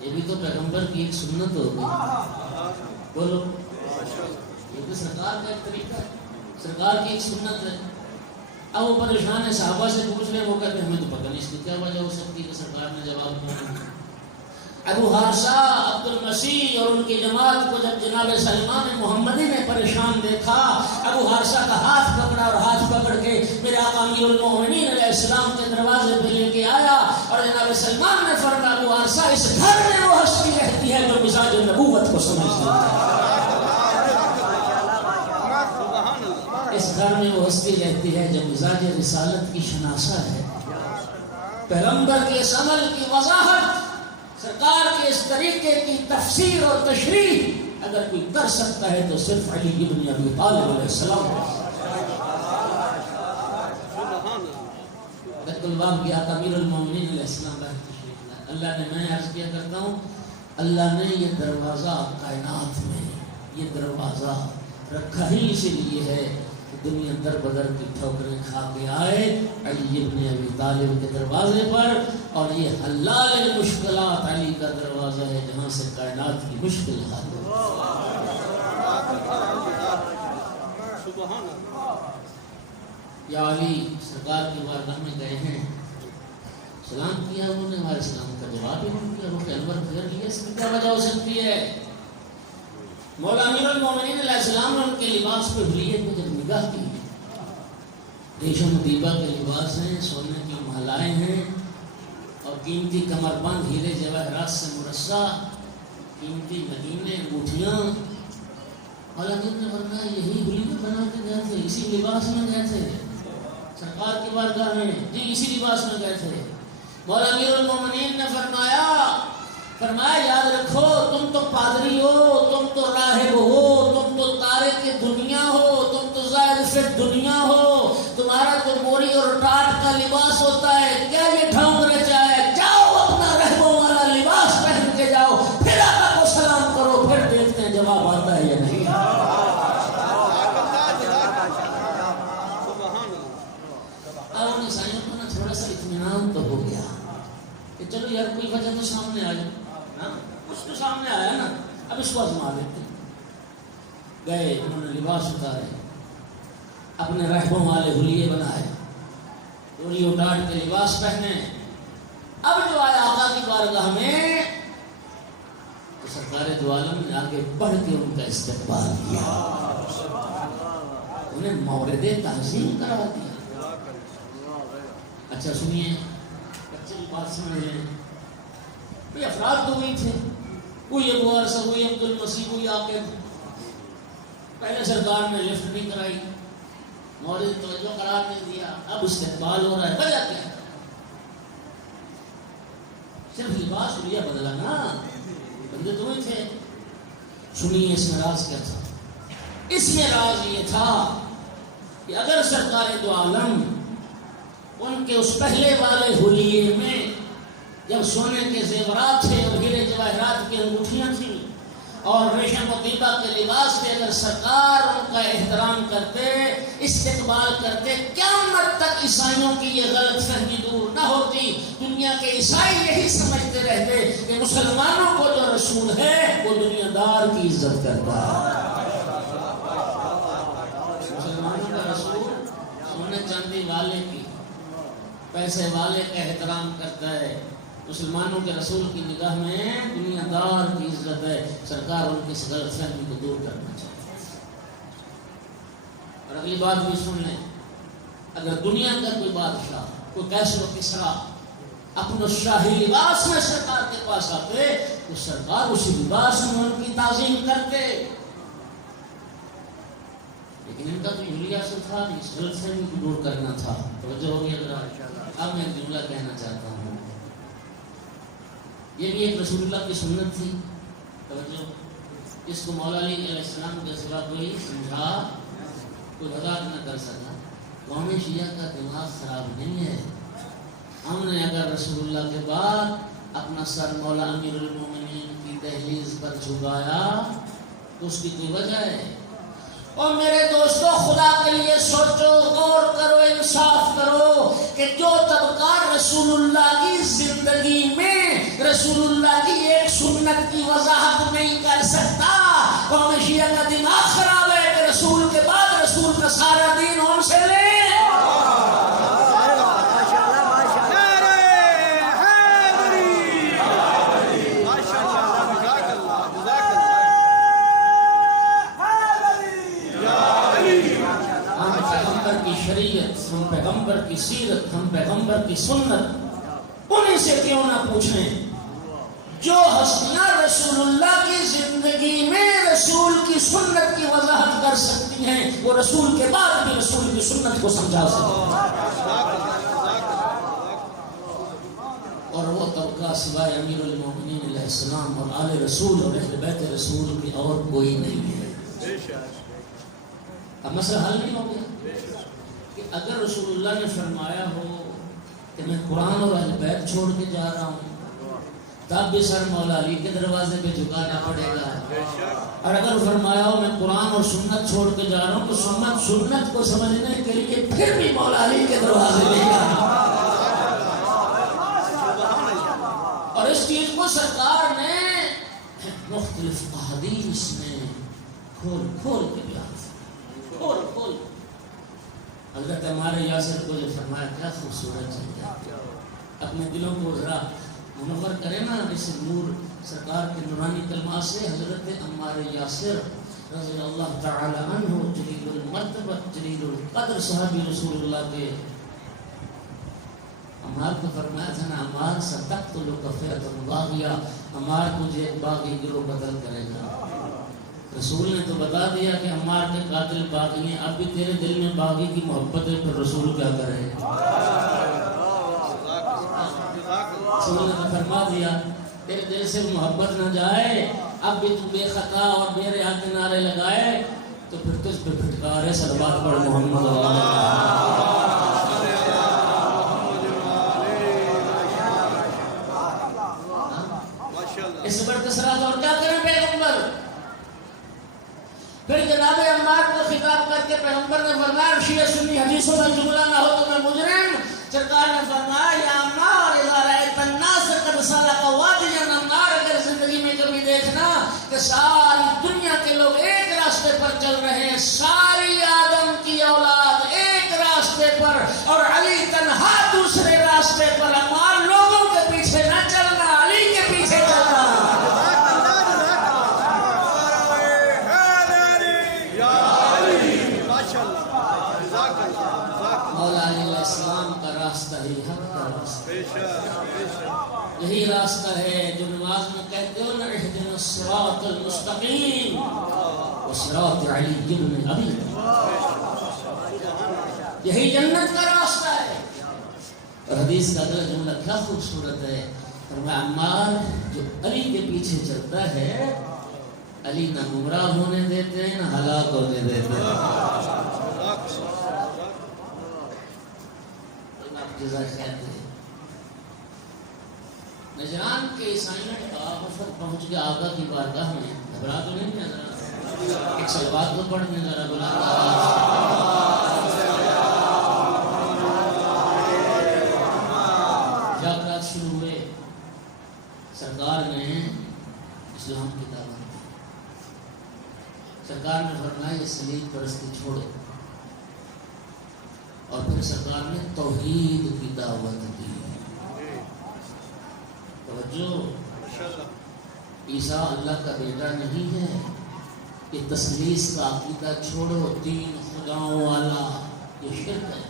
یہ بھی تو پیغمبر کی ایک سنت ہوگی. بولو, یہ تو سرکار کا ایک طریقہ ہے, سرکار کی ایک سنت ہے. اب وہ پریشان ہے, صحابہ سے پوچھ رہے, وہ کہتے ہیں ہمیں تو پتہ نہیں اس کی کیا وجہ ہو سکتی کہ سرکار نے جواب نہ دیا. ابو حارثہ, عبد المسیح اور ان کی جماعت کو جب جناب سلمان محمدی نے پریشان دیکھا, ابو حارثہ کا ہاتھ پکڑا اور ہاتھ پکڑ کے میرے آقا امیر المومنین علیہ السلام کے دروازے پہ لے کے آیا. اور جناب سلمان نے فرمایا ابو حارثہ اس گھر میں وہ ہستی رہتی ہے جو مزاج نبوت کو سمجھتی ہے. اس گھر میں وہ ہستی رہتی ہے جو مزاج رسالت کی شناسہ ہے. پیغمبر کے اس عمل کی وضاحت, سرکار کے اس طریقے کی تفسیر اور تشریح اگر کوئی کر سکتا ہے تو صرف علی بن ابی طالب علیہ السلام. الباب کی آقا امیر المومنین علیہ السلام کا تشریف لائے. اللہ نے, میں عرض کیا کرتا ہوں, اللہ نے یہ دروازہ کائنات میں یہ دروازہ رکھا ہی اسی لیے ہے کہ دنیا در بدر کی ٹھوکریں کھا کے آئے علی بن ابی طالب کے دروازے پر, اور یہ حلال المشکلات علی کا دروازہ ہے جہاں سے کائنات کی مشکل حل ہو. یا علی سرکار کی بارگاہ میں گئے ہیں, سلام کیا انہوں نے, ہمارے سلام کا جواب ہی نہیں کیا, وہ انور پھر لیا, اس کی کیا وجہ ہو سکتی ہے؟ مولا امیر المومنین علیہ السلام نے ان کے لباس پہ حلیت میں جب نگاہ کی, ریشم دیبا کے لباس ہیں, سونے کی مالائیں ہیں, اور قیمتی کمر بند ہیرے جواہرات سے مرصع, قیمتی مدینے, انگوٹھیاں. مولا امیر نے فرمایا یہی حلیت بنا کے گئے تھے, اسی لباس میں گئے تھے سرکار کی بارگاہ میں, جی اسی لباس میں گئے تھے. مولا امیر المومنین نے فرمایا یاد رکھو, تم تو پادری ہو, تم تو راہب ہو, تم تو تارک دنیا ہو, تم تو زائد فی دنیا ہو, تمہارا تو موری اور ٹاٹ کا لباس ہوتا ہے, کیا یہ ڈھونگ رچا ہے؟ جاؤ اپنا رہبوں والا لباس پہن کے جاؤ, پھر آقا کو سلام کرو, پھر دیکھتے ہیں جواب آتا ہے یا نہیں. اب ان عیسائیوں کو نا تھوڑا سا اطمینان تو ہو گیا کہ چلو یار کوئی وجہ تو سامنے آ جائے, کچھ تو سامنے آیا نا, اب اس کو آزما دیتے. گئے, انہوں نے لباس اتارے, اپنے رہبوں والے حلیے بنائے، ڈوری اٹاٹ کے لباس پہنے. اب جو آیا آقا کی بارگاہ میں تو سرکار دو عالم نے آگے بڑھ کے ان کا استقبال کیا، انہیں مورد تعظیم کرا دیا. اچھا سنیے، بچے کی بات سمجھ لیں. یہ افراد تو وہی تھے، کوئی ابو عرصہ، کوئی عبد المسیح، کوئی عاقب. پہلے سرکار نے لفٹ نہیں کرائی، مورد توجہ قرار نہیں دیا، اب استقبال ہو رہا ہے. وجہ کیا ہے؟ صرف لباس لیا بدلا نا، بندے تو ہی تھے. سنیے اس میں راز کیا تھا. اس میں راز یہ تھا کہ اگر سرکار دو عالم ان کے اس پہلے والے حلیے میں جب سونے کے زیورات تھے اور ہیرے جواہرات کی انگوٹھیاں تھیں اور ریشم و دیبا کے لباس پہ اگر سرکار ان کا احترام کرتے، استقبال کرتے، قیامت تک عیسائیوں کی یہ غلط فہمی دور نہ ہوتی. دنیا کے عیسائی یہی سمجھتے رہتے کہ مسلمانوں کو جو رسول ہے وہ دنیا دار کی عزت کرتا ہے. مسلمانوں کا رسول سونے چاندی والے کی، پیسے والے کا احترام کرتا ہے. مسلمانوں کے رسول کی نگاہ میں دنیا دار کی عزت ہے. سرکار ان کی غلط فہمی کو دور کرنا چاہتے ہیں. اور اگلی بات بھی سن لیں، اگر دنیا کا کوئی بادشاہ، کوئی کیسر و کسریٰ اپنے شاہی لباس میں سرکار کے پاس آتے تو سرکار اسی لباس میں ان کی تعظیم کرتے. لیکن ان کا تو حلیہ سے تھا، اس غلط فہمی کو دور کرنا تھا. توجہ ہوگی. اب میں ایک جملہ کہنا چاہتا ہوں، یہ بھی ایک رسول اللہ کی سنت تھی. توجہ، اس کو مولا علی علیہ السلام کے سوا کوئی سمجھا، کوئی وضاحت نہ کر سکا. قوم شیعہ کا دماغ خراب نہیں ہے. ہم نے اگر رسول اللہ کے بعد اپنا سر مولا امیر المومنین کی دہلیز پر جھکایا تو اس کی کوئی وجہ ہے. اور میرے دوستو، خدا کے لیے سوچو، غور کرو، انصاف کرو کہ جو طبقہ رسول اللہ کی زندگی میں رسول اللہ کی ایک سنت کی وضاحت نہیں کر سکتا، قوم شیعہ کا دماغ خراب ہے کہ رسول کے بعد رسول کا سارا دین ان سے لے. ہم پیغمبر کی سیرت، ہم پیغمبر کی سنت انہیں سے کیوں نہ پوچھیں جو ہستیاں رسول اللہ کی زندگی میں رسول کی سنت کی وضاحت کر سکتی ہیں، وہ رسول کے بعد بھی رسول کی سنت کو سمجھا سکتی ہیں. اور وہ طبقہ سوائے امیر المومنین علیہ السلام اور آل رسول اور اہل بیت رسول کی اور کوئی نہیں ہے. اب مسئلہ حل نہیں ہو گیا کہ اگر رسول اللہ نے فرمایا ہو کہ میں قرآن اور اہل بیت چھوڑ کے جا رہا ہوں تب بھی سر مولا علی کے دروازے پہ جھکانا پڑے گا. اور اگر فرمایا ہو میں قرآن اور سنت چھوڑ کے جا رہا ہوں تو سنت کو سمجھنے کے لیے پھر بھی مولا علی کے دروازے پہ جانا. اور اس چیز کو سرکار نے مختلف احادیث میں کھول کھول کے بیان کیا، کھول. حضرت ہمارے یاسر کو جو فرمایا کیا خوبصورت چیز، اپنے دلوں کو ذرا منور کرے نا اس نور سرکار کے نورانی کلمات سے. حضرت عمار یاسر رضی اللہ تعالی عنہ جلیل المرتبت جلیل القدر صحابی رسول اللہ کے، عمار کو فرمایا تھا نا عمار ستقتلک فئۃ باغیہ، عمار تجھے ایک باغی گروہ قتل کرے گا. رسول نے تو بتا دیا کہ عمار کے قاتل باغی ہیں، اب بھی تیرے دل میں باغی کی محبت ہے، پھر رسول کیا کرے. رسول نے تو فرما دیا تیرے دل سے محبت نہ جائے، اب بھی تو بے خطا اور بے رحا کے نعرے لگائے تو پھر تجھ پہ پھٹکار ہے. صلوات پڑھ محمد اس پر کثرت اور کیا کریں پیغمبر. پھر جناب عمار کو خطاب کر کے پیغمبر نے فرمایا شیعہ سنی حدیثوں میں جملہ نہ ہو تو میں مجرم. سرکار نے فرمایا یا عمار اذا رأیت الناس قد سلک وادیا، عمار اگر زندگی میں کبھی دیکھنا کہ ساری دنیا کے لوگ ایک راستے پر چل رہے ہیں، ساری آدم کی اولاد یہی راستہ ہے جو نماز میں کہتے ہو نا اہدنا الصراط المستقیم وصراط علی بن ابی، یہی جنت کا راستہ ہے۔ اور حدیث کا اگلا جملہ کیا خوبصورت ہے، فرمایا عمار جو علی کے پیچھے چلتا ہے علی نہ گمراہ ہونے دیتے ہیں نہ ہلاک ہونے دیتے ہیں۔ آپ جزائے خیر دیں۔ نجران کے عیسائیوں کا وفد پہنچ گیا آقا کی بارگاہ میں، گھبرا تو نہیں نظر ایک صلوات تو پڑھنے ذرا بلا جب رات شروع ہوئے سرکار نے اسلام کی دعوت دی۔ سرکار نے فرمایا یہ صلیب پرستی چھوڑو، اور پھر سرکار نے توحید کی دعوت دی۔ توجہ، عیسیٰ اللہ کا بیٹا نہیں ہے، یہ تثلیث کا عقیدہ چھوڑو، تین خداؤں والا، یہ شرک ہے۔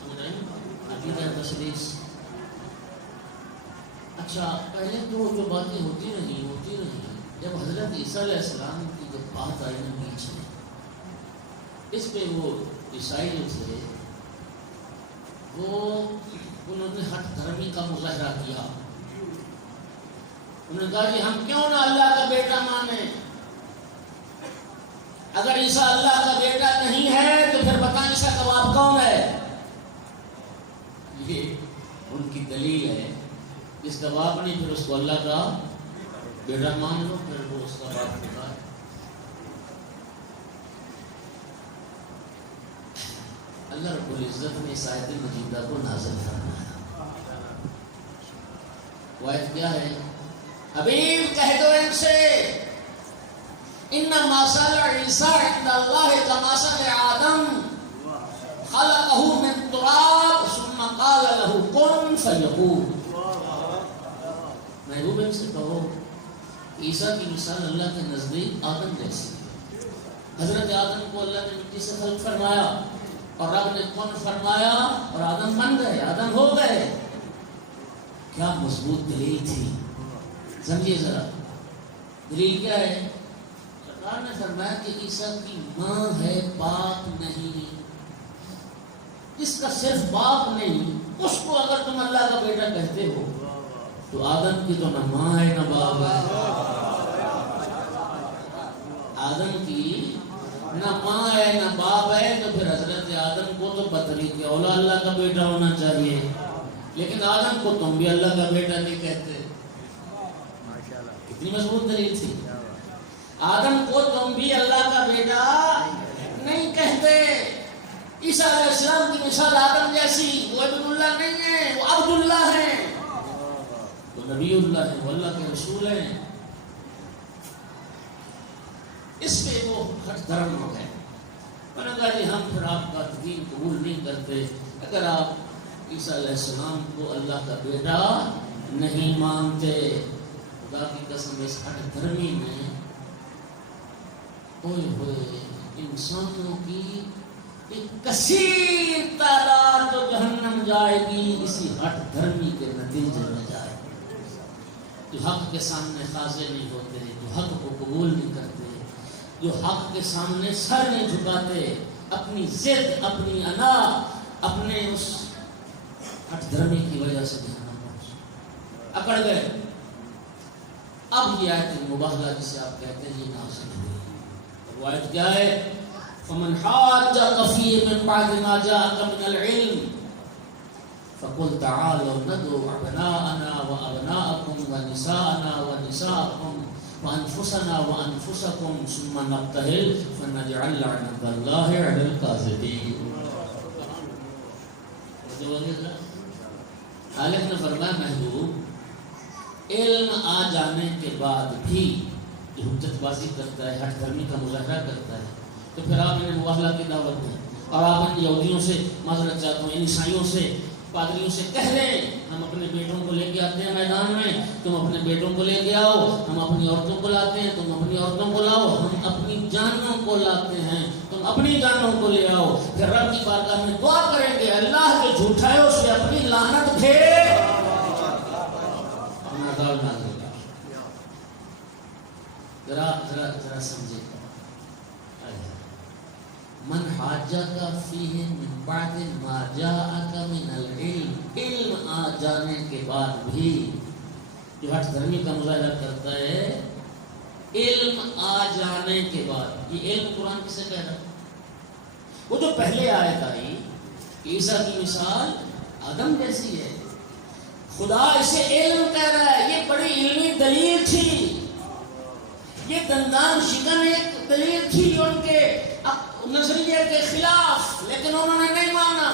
سمجھ رہے ہیں عقیدہ تثلیث؟ اچھا پہلے تو جو باتیں ہوتی رہی جب حضرت عیسیٰ علیہ السلام کی جب بات آئی نا بیچ میں، اس پہ وہ عیسائی جو تھے وہ انہوں نے ہٹ دھرمی کا مظاہرہ کیا۔ انہوں نے کہا کہ ہم کیوں نہ اللہ کا بیٹا مانیں، اگر عیسیٰ اللہ کا بیٹا نہیں ہے تو پھر بتائیں عیسیٰ کا باپ کون ہے؟ یہ ان کی دلیل ہے، جس کا باپ نہیں پھر اس کو اللہ کا بیٹا مان لو، پھر وہ اس کا باپ ہوتا ہے۔ اللہ رب العزت نے اس آیت مجیدہ کو نازل فرمایا۔ وہ آیت کیا ہے؟ حبیب کہہ دو ان سے ان مثل عیسیٰ عند اللہ کمثل آدم خلقہ من تراب ثم قال له کن فیکون۔ محبوب ان سے کہو عیسیٰ کی مثال اللہ کے نزدیک آدم جیسی ہے۔ حضرت آدم کو اللہ نے مٹی سے خلق فرمایا اور رب نے کن فرمایا اور آدم بن گئے، آدم ہو گئے۔ کیا مضبوط دلیل تھی، سمجھیے ذرا دلیل کیا ہے؟ سرکار نے فرمایا کہ عیسیٰ کی ماں ہے باپ نہیں، جس کا صرف باپ نہیں اس کو اگر تم اللہ کا بیٹا کہتے ہو تو آدم کی تو نہ ماں ہے نہ باپ ہے۔ آدم کی نہ ماں ہے نہ باپ ہے، تو پھر حضرت آدم کو تو بطریق اولا اللہ کا بیٹا ہونا چاہیے، لیکن آدم کو تم بھی اللہ کا بیٹا نہیں کہتے۔ کتنی مضبوط دلیل تھی، آدم کو تم بھی اللہ کا بیٹا نہیں کہتے۔ عیسیٰ علیہ السلام کی مثال آدم جیسی، وہ ابن اللہ نہیں ہے، وہ عبداللہ ہیں، وہ نبی اللہ ہے، وہ اللہ کے رسول ہیں۔ اس پہ وہ ہٹ دھرم ہو گئے۔ میں نے کہا جی ہم پھر آپ کا دین قبول نہیں کرتے اگر آپ عیسیٰ علیہ السلام کو اللہ کا بیٹا نہیں مانتے۔ خدا کی قسم اس ہٹ دھرمی میں ہوئے ہوئے انسانوں کی ایک کثیر تعداد تو جہنم جائے گی، اسی ہٹ دھرمی کے نتیجے میں جائے گی، جو حق کے سامنے خاضع نہیں ہوتے، جو حق کو قبول نہیں کرتے، جو حق کے سامنے سر نہیں جھکاتے، اپنی ضد، اپنی انا، اپنے اس ہٹ دھرمی کی وجہ سے جہنم اکڑ گئے۔ اب یہ آیت مباہلہ جسے آپ کہتے ہیں یہ نازل ہوئی۔ وہ آیت کیا ہے؟ فمن حاجك فيه من بعد ما جاءك من العلم فقل تعالوا ندعو أبناءنا وأبناءكم ونساءنا ونساءكم وأنفسنا وأنفسكم ثم نبتهل فنجعل لعنة الله على الكاذبين۔ خالق نے فرمایا محبوب علم آ جانے کے بعد بھی جو حجت بازی کرتا ہے، ہٹ دھرمی کا مظاہرہ کرتا ہے، تو پھر آپ انہیں مباہلہ کی دعوت دیں اور آپ ان یہودیوں سے معذرت چاہتا ہوں، ان عیسائیوں سے، پادریوں سے کہہ دیں ہم اپنے بیٹوں کو لے کے آتے ہیں میدان میں، تم اپنے بیٹوں کو لے کے آؤ، ہم اپنی عورتوں کو لاتے ہیں، تم اپنی عورتوں کو لاؤ، ہم اپنی جانوں کو لاتے ہیں، تم اپنی جانوں کو لے آؤ۔ پھر رب کی بارگاہ میں دعا کریں گے اللہ کے جھوٹایوں سے اپنی اٹھے اپنا عذاب نازل کر. ذرا سمجھے من حاجک فیہ من بعد ما جاءک من العلم، علم آ جانے کے بعد بھی جو ہٹ دھرمی کا مظاہرہ کرتا ہے، علم آ جانے کے بعد. یہ علم قرآن کسے کہہ رہا ہے؟ وہ جو پہلے آیت آئی عیسیٰ کی مثال آدم جیسی ہے، خدا اسے علم کہہ رہا ہے. یہ بڑی علمی دلیل تھی، یہ دندان شکن ایک دلیل تھی ان کے نظریے کے خلاف، لیکن انہوں نے نہیں مانا.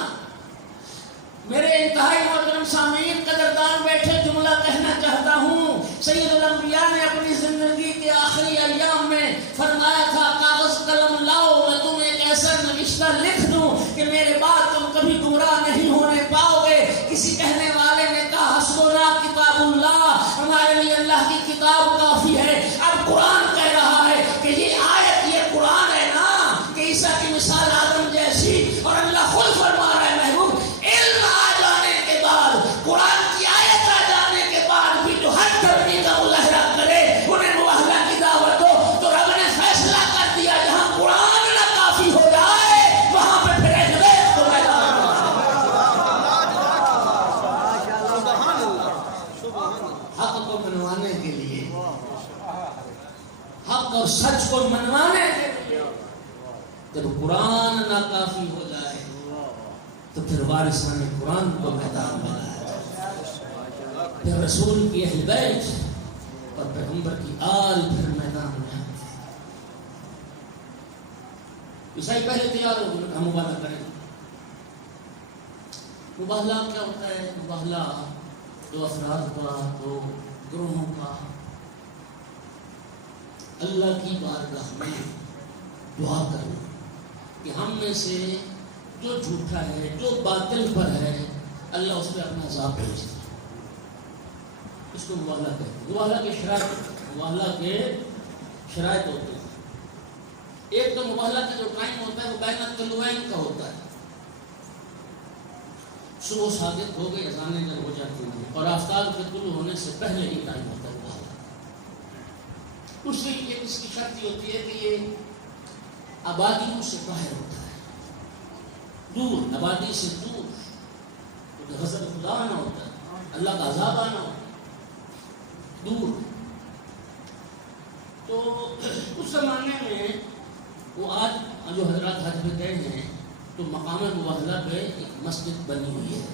میرے انتہائی محترم سامعین قدردان بیٹھے، جملہ کہنا چاہتا ہوں. سید الانبیاء نے اپنی زندگی کے آخری ایام میں فرمایا تھا کاغذ قلم لاؤ، میں تمہیں ایک ایسا نوشتہ لکھ دوں کہ میرے بعد تم کبھی گمراہ نہیں ہونے پاؤ گے. کسی کہنے والے نے کہا حسبنا کتاب اللہ، ہمارے لیے اللہ کی کتاب کافی ہے. اب قرآن کہہ رہا ہے کہ یہ آیت، یہ قرآن ہے نا کہ عیسیٰ کی مثال آدم جیسی، اور اللہ خود فرما رہا ہے محبوب علم آ جانے کے بعد، قرآن کی آیت آ جانے کے بعد بھی جو ہر دھرمی کا مظاہرہ کرے انہیں مباہلہ کی دعوت دو. تو رب نے فیصلہ کر دیا جہاں قرآن نہ کافی ہو جائے وہاں پہ پھر اہل بیت کو میدان. حق کو منوانے کے لیے، حق اور سچ کو منوانے کے لیے جب قرآن ناکافی ہو جائے تو پھر وارثان قرآن کو میدان میں لایا جائے. پھر رسول کی اہل بیت اور پیغمبر کی آل پھر میدان میں آتے. عیسائی پہلے تیار ہو گئے ہم مباہلہ کریں. مباہلہ کیا ہوتا ہے؟ مباہلہ دو افراد کا، دو گروہوں کا اللہ کی بارگاہ میں دعا کرنا کہ ہم میں سے جو جھوٹا ہے، جو باطل پر ہے، اللہ اس پہ اپنا عذاب بھیج دے. اس کو مباہلہ کہتے ہیں. مباہلہ کے شرائط ہوتے ہیں. ایک تو مباہلہ کا جو ٹائم ہوتا ہے وہ بین الطلوعین کا ہوتا ہے. صبح صادق ہو گئی، اذانیں جب ہو جاتی ہیں اور آفتاب کے طلوع ہونے سے پہلے ہی ٹائم ہوتا ہے مباہلہ. دوسری ایک اس کی شرط یہ ہوتی ہے کہ یہ آبادیوں سے باہر ہوتا ہے، دور، آبادی سے دور، کیونکہ غضب خدا آنا ہوتا ہے، اللہ کا عذاب آنا ہوتا ہے، دور. تو اس زمانے میں وہ آج جو حضرات حج پہ گئے ہیں تو مقام مباہلہ پہ ایک مسجد بنی ہوئی ہے،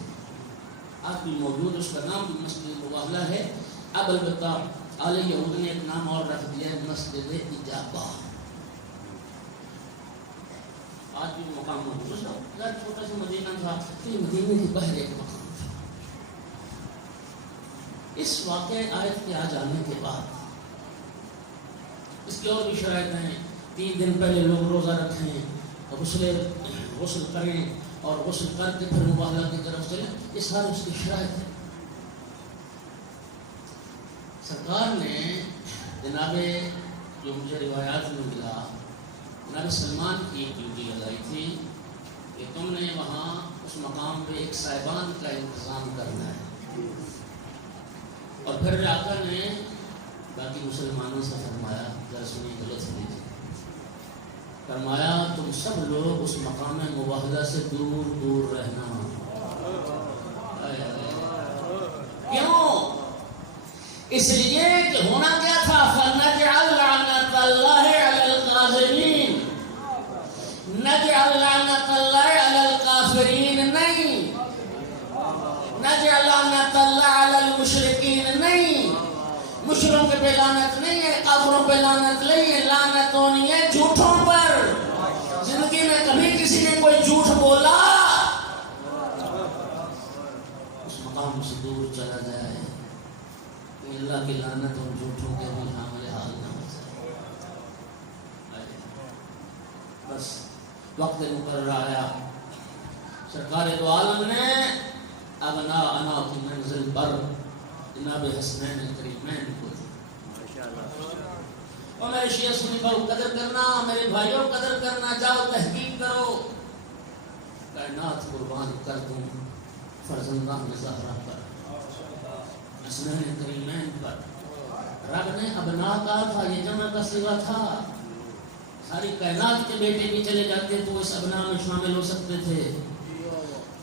آج بھی موجود، اس کا نام بھی مسجد مباہلہ ہے. اب البتہ آل یہود نے ایک نام اور رکھ دیا ہے، مسجد اجابہ. آج بھی مقام موجود ہے. چھوٹا سا مدینہ تھا، پھر مدینے کے باہر ایک مقام تھا. اس واقعہ آیت کے آ جانے کے بعد اس کی اور بھی شرائط ہیں. 3 دن پہلے لوگ روزہ رکھیں، غسل کریں اور غسل کر کے پھر مباہلہ کی طرف چلیں. یہ سارے اس کی شرائط ہیں. سرکار نے جناب جو مجھے روایات میں ملا، جناب سلمان کی ایک ڈیوٹی لگائی تھی کہ تم نے وہاں اس مقام پہ ایک صاحبان کا انتظام کرنا ہے. اور پھر آقا نے باقی مسلمانوں سے فرمایا، ذرا سنیے غلط لیجیے، فرمایا تم سب لوگ اس مقام مباہلہ سے دور دور رہنا. کیوں؟ اس لیے کہ ہونا کیا تھا، فَنَجْعَلْ لَعْنَةَ اللَّهِ عَلَى الْقَاذِبِينَ، نَجْعَلْ لَعْنَةَ اللَّهِ عَلَى الْكَافِرِينَ نہیں، نَجْعَلْ لَعْنَةَ اللَّهِ عَلَى الْمُشْرِكِينَ نہیں. مشرکوں پہ لعنت نہیں ہے، کافروں پہ لعنت نہیں ہے، لعنت ہونی ہے جھوٹوں پر. زندگی میں کبھی کسی نے کوئی جھوٹ بولا اس مقام سے دور چلا جائے کہ اللہ کی لعنت اور جھوٹوں کے بھی حامل حال نہ ہو جائے. بس وقت مقرر آیا، سرکار دو عالم نے ابنا انا کی منزل پر جناب حسنین کریمین کو. اور میرے شیعہ سنی بھائی قدر کرنا، میرے بھائیوں قدر کرنا، جاؤ تحقیق کرو. کائنات قربان کر دوں فرزندان زہرا پر، حسنین کریمین پر. رب نے ابنا کہا تھا، یہ جمع کا صیغہ تھا. ساری کائنات کے بیٹے بھی چلے جاتے تو اس ابنا میں شامل ہو سکتے تھے.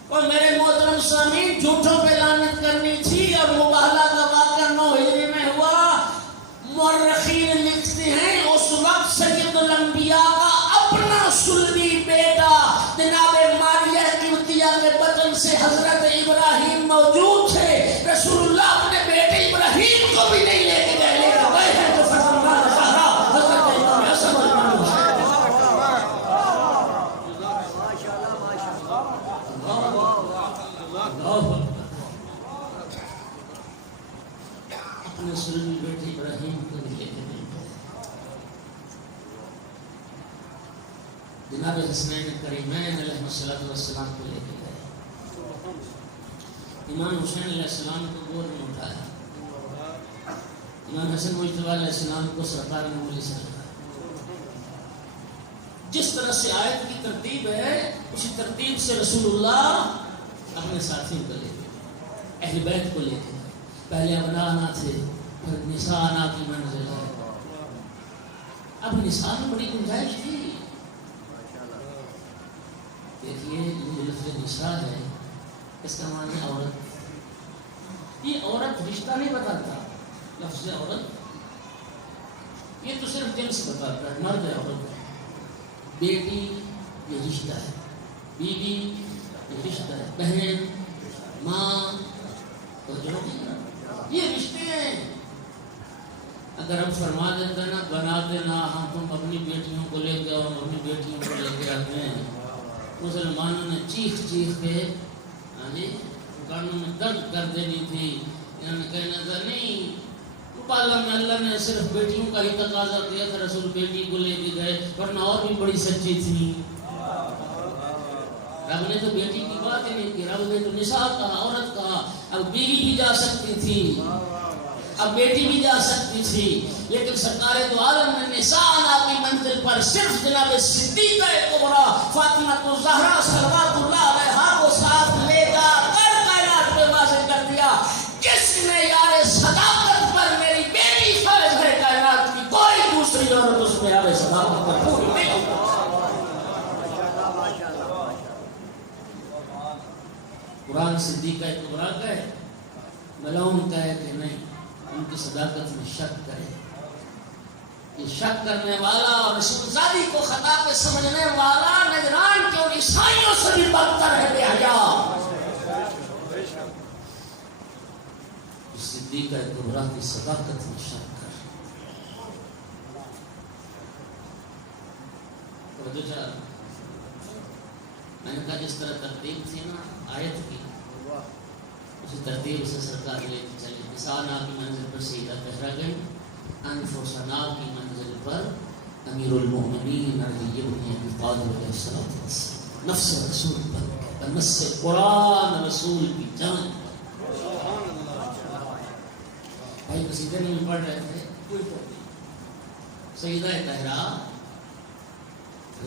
اور میرے محترم سامعین، جھوٹوں پہ لعنت کرنی تھی. اور مباہلہ کا واقعہ 9 ہجری میں ہوا. مورخین لکھتے ہیں اس وقت سید الانبیاء کا اپنا سلبی بیٹا جناب ماریہ قبطیہ کے بطن سے حضرت ابراہیم موجود تھے. رسول اللہ اپنے بیٹے ابراہیم کو بھی نہیں لے کے گئے، لے کے گئے ہیں تو فرزندان زہرا حضرت امام حسن اور امام حسین. اپنے سلبی بیٹے ابراہیم کو بھی لے کے نہیں گئے. جناب حسنین کریمین علیہ السلام کو لے کے گئے. امام حسین علیہ السلام کو گود میں اٹھایا. امام حسن مجتبی علیہ السلام کو سرکار نے انگلی سے رکھا. جس طرح سے آیت کی ترتیب ہے اسی ترتیب سے رسول اللہ اپنے ساتھیوں کو لے کے گئے، اہل بیت کو لے کے گئے. پہلے ابنا آنا تھے، پھر نساء آنا کی منزل ہے. اب نساء میں بڑی گنجائش تھی. دیکھیے یہ لفظ نساء ہے، اس کا معنی عورت. یہ عورت رشتہ نہیں بتاتا. لفظ عورت یہ تو صرف جنس بتاتا ہے، مرد ہے عورت. بیٹی یہ رشتہ ہے، بیوی یہ رشتہ ہے، بہن، ماں، یہ رشتے ہیں. اگر ہم فرما دیتے نا، بنا دینا ہم تم اپنی بیٹیوں کو لے کے اور اپنی بیٹیوں کو لے کے آتے ہیں. مسلمانوں نے چیخ چیخ کے کانوں میں درد کر دینی تھی. انہوں نے کہنا تھا نہیں، مبالغہ میں اللہ نے صرف بیٹیوں کا ہی تقاضا کیا تھا، رسول بیٹی کو لے کے گئے، ورنہ اور بھی بڑی سچی تھی. رب نے تو بیٹی کی بات ہی نہیں کی، رب نے تو نساء کہا، عورت کہا. اب بیوی بھی جا سکتی تھی، اب بیٹی بھی جا سکتی تھی، لیکن سرکار دو عالم نے نساء آنا کی منزل پر صرف جناب صدیقہ کبریٰ فاطمہ الزہرا صلوات اللہ علیہا کو ساتھ لے جا کر کائنات پہ واضح کر دیا، کس نے یار صداقت پر میری بیٹی فائز ہے. کائنات کی کوئی دوسری عورت اس میں یار صداقت پر پوری نہیں ہوگی. قرآن صدیقہ کبریٰ کہے، ملعون کہے کہ نہیں، ان کی صداقت میں شک کرے. یہ شک کرنے والا اور رسول زادی کو خطا پہ سمجھنے والا نجران کے ان عیسائیوں سے بھی بدتر ہے بے حیا. صدیقہ کبریٰ کی صداقت میں شک کر. میں نے کہا جس طرح ترتیب تھی نا آیت کی، اسی ترتیب سے سرکار لے کے چلی. نساء کی منزل پر سیدہ طہرہ گئی، انفسنا کی منزل پر امیر المؤمنین علی بن ابی طالب علیہ السلام نفس رسول پر، نفس قرآن رسول کی جان پر. بھائی قصیدے میں پڑھ رہے تھے، کوئی سیدہ طہرہ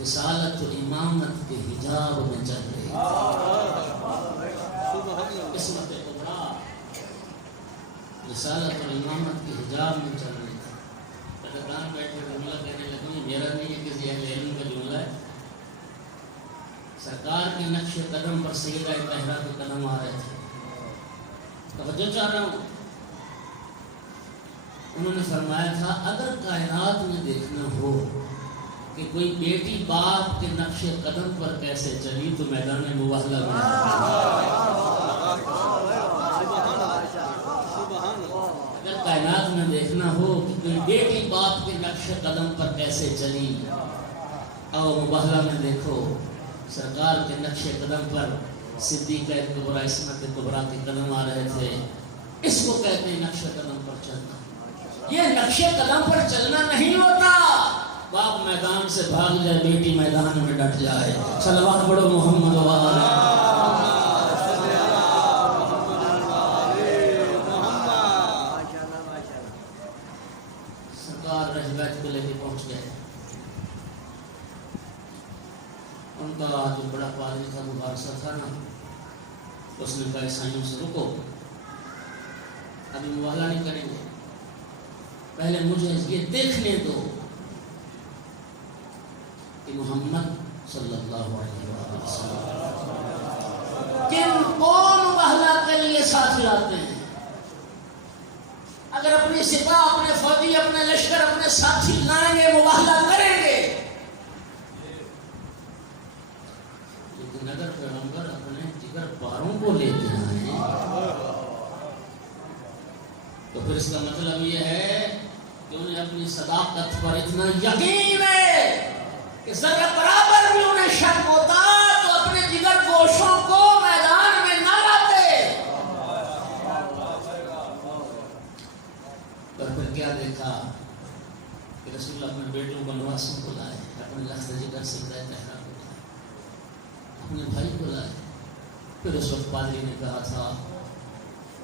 رسالت و امامت کے حجاب میں چل رہی تھی. قسمت کبریٰ رسالت اور امامت کے حجاب میں چل رہی تھی. پتہ بیٹھ کر جملہ کہنے لگی، میرا نہیں ہے، کسی اہل علم کا جملہ ہے. سرکار کے نقش قدم پر سیدہ طہرہ کے قدم آ رہے تھے. توجہ چاہ رہا ہوں. انہوں نے فرمایا تھا اگر کائنات میں دیکھنا ہو کہ کوئی بیٹی باپ کے نقش قدم پر کیسے چلی تو میدان مباہلہ میں. اگر کائنات میں دیکھنا ہو کہ کوئی بیٹی باپ کے نقش قدم پر کیسے چلی، اور مباہلہ میں دیکھو سرکار کے نقش قدم پر صدیقہ کبریٰ عصمت کبریٰ کے قدم آ رہے تھے. اس کو کہتے ہیں نقش قدم پر چلنا. یہ نقش قدم پر چلنا نہیں ہوتا. باپ میدان سے بھاگ جائے، بیٹی میدان میں ڈٹ جائے. صلوات پڑھو محمد و آلہ. سرکار رہبت کو لے کے پہنچ گئے. ان کا جو بڑا پادری تھا مبارسہ تھا نا، اس نے کہا عیسائیوں سے رکو، ابھی مباہلہ نہیں کریں گے، پہلے مجھے یہ دیکھنے دو کہ محمد صلی اللہ علیہ وسلم کن قوم مباہلہ کے لیے ساتھی آتے ہیں۔ اگر اپنی سپاہ، اپنے فوجی، اپنے لشکر، اپنے ساتھی لائیں گے، مباہلہ کریں گے، لیکن اگر پیغمبر اپنے جگر پاروں کو لیتے ہیں تو پھر اس کا مطلب یہ ہے کہ انہیں اپنی صداقت پر اتنا یقین ہے کہ ذرا برابر بھی انہیں شک ہوتا تو اپنے جگر گوشوں کو میدان میں نہ لاتے۔ اور پھر کیا دیکھا کہ رسول اللہ اپنے بیٹوں کو نواسوں کو لائے، اپنے لخت جگر سے ہدایت تحرا کو لائے، اپنے بھائی کو لائے۔ پھر اس وقت پادری نے کہا تھا،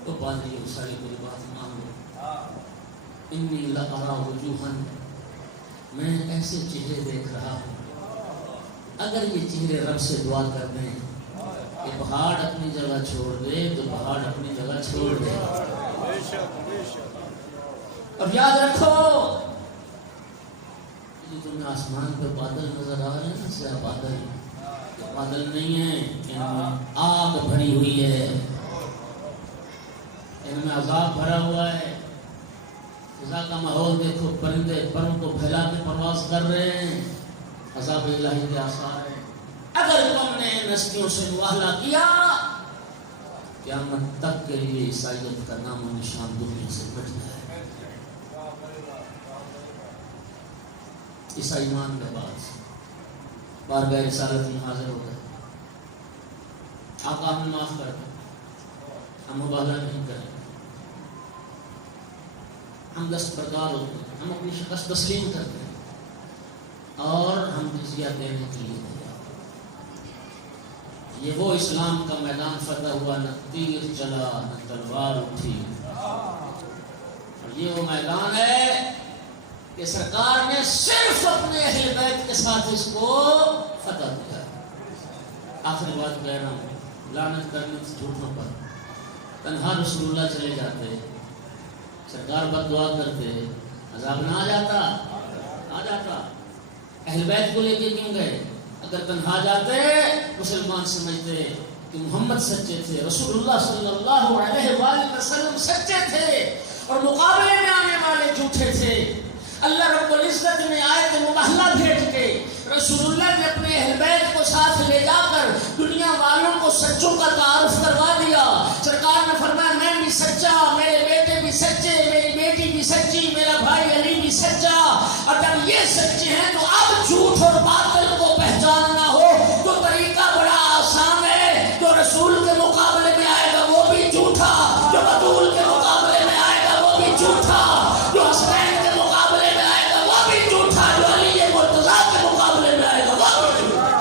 تو پادری ساری میری بات مان لو، انی لارا وجوہا، میں ایسے چہرے دیکھ رہا ہوں، اگر یہ چہرے رب سے دعا کر دیں کہ پہاڑ اپنی جگہ چھوڑ دے تو پہاڑ اپنی جگہ چھوڑ دے۔ اور یاد رکھو، یہ تمہیں آسمان پہ بادل نظر آ رہے ہیں نا، سیاہ بادل، بادل نہیں ہیں، ان میں آگ بھری ہوئی ہے، ان میں عذاب بھرا ہوا ہے۔ فضا کا ماحول دیکھو، پرندے پروں کو پھیلا کے پرواز کر رہے ہیں، عذاب الہی کے آثار ہیں۔ اگر تم نے ان ہستیوں سے مباہلہ کیا، قیامت تک کے لیے عیسائیت کا نام و نشان دنیا سے مٹ جائے۔ عیسائی ایمان کے بعد بارگاہ رسالت میں حاضر ہو گئے، آقا ہمیں معاف کر دیں، ہم مباہلہ نہیں کریں، ہم دستبردار ہوتے ہیں، ہم اپنی شکست تسلیم کرتے ہیں اور ہم جزیہ دینے کے لیے تیار۔ یہ وہ اسلام کا میدان فتح ہوا، نہ تیر چلا نہ تلوار اٹھی، اور یہ وہ میدان ہے کہ سرکار نے صرف اپنے اہل بیت کے ساتھ اس کو فتح کیا۔ آخری بات کہہ رہا ہوں، لعنت کرنے جھوٹوں پر تنہا رسول اللہ چلے جاتے، سرکار بد دعا کرتے، عذاب نہ آ جاتا۔ اہل بیت کو لے کے کیوں گئے؟ اگر تنہا جاتے مسلمان سمجھتے کہ محمد سچے تھے، رسول اللہ صلی اللہ علیہ وآلہ وسلم سچے تھے اور مقابلے میں آنے والے جھوٹے تھے۔ اللہ رب العزت نے آیت مباہلہ بھیج کے رسول اللہ نے اپنے اہل بیت کو ساتھ لے جا کر دنیا والوں کو سچوں کا تعارف کروا دیا۔ سرکار نے فرمایا میں بھی سچا، میرے بیٹے بھی سچے، میری بیٹی بھی سچی، میرا بھائی علی بھی سچا، اور جب یہ سچے ہیں تو اب جھوٹ اور باطل کو پہچاننا ہو تو طریقہ بڑا آسان ہے، جو رسول کے مقابلے میں آئے گا وہ بھی جھوٹا، جو بطول کے مقابلے میں آئے گا وہ بھی جھوٹا، جو حسنین کے مقابلے میں آئے گا وہ بھی جھوٹا، جو علی مرتضیٰ کے مقابلے میں آئے گا وہ بھی جھوٹا۔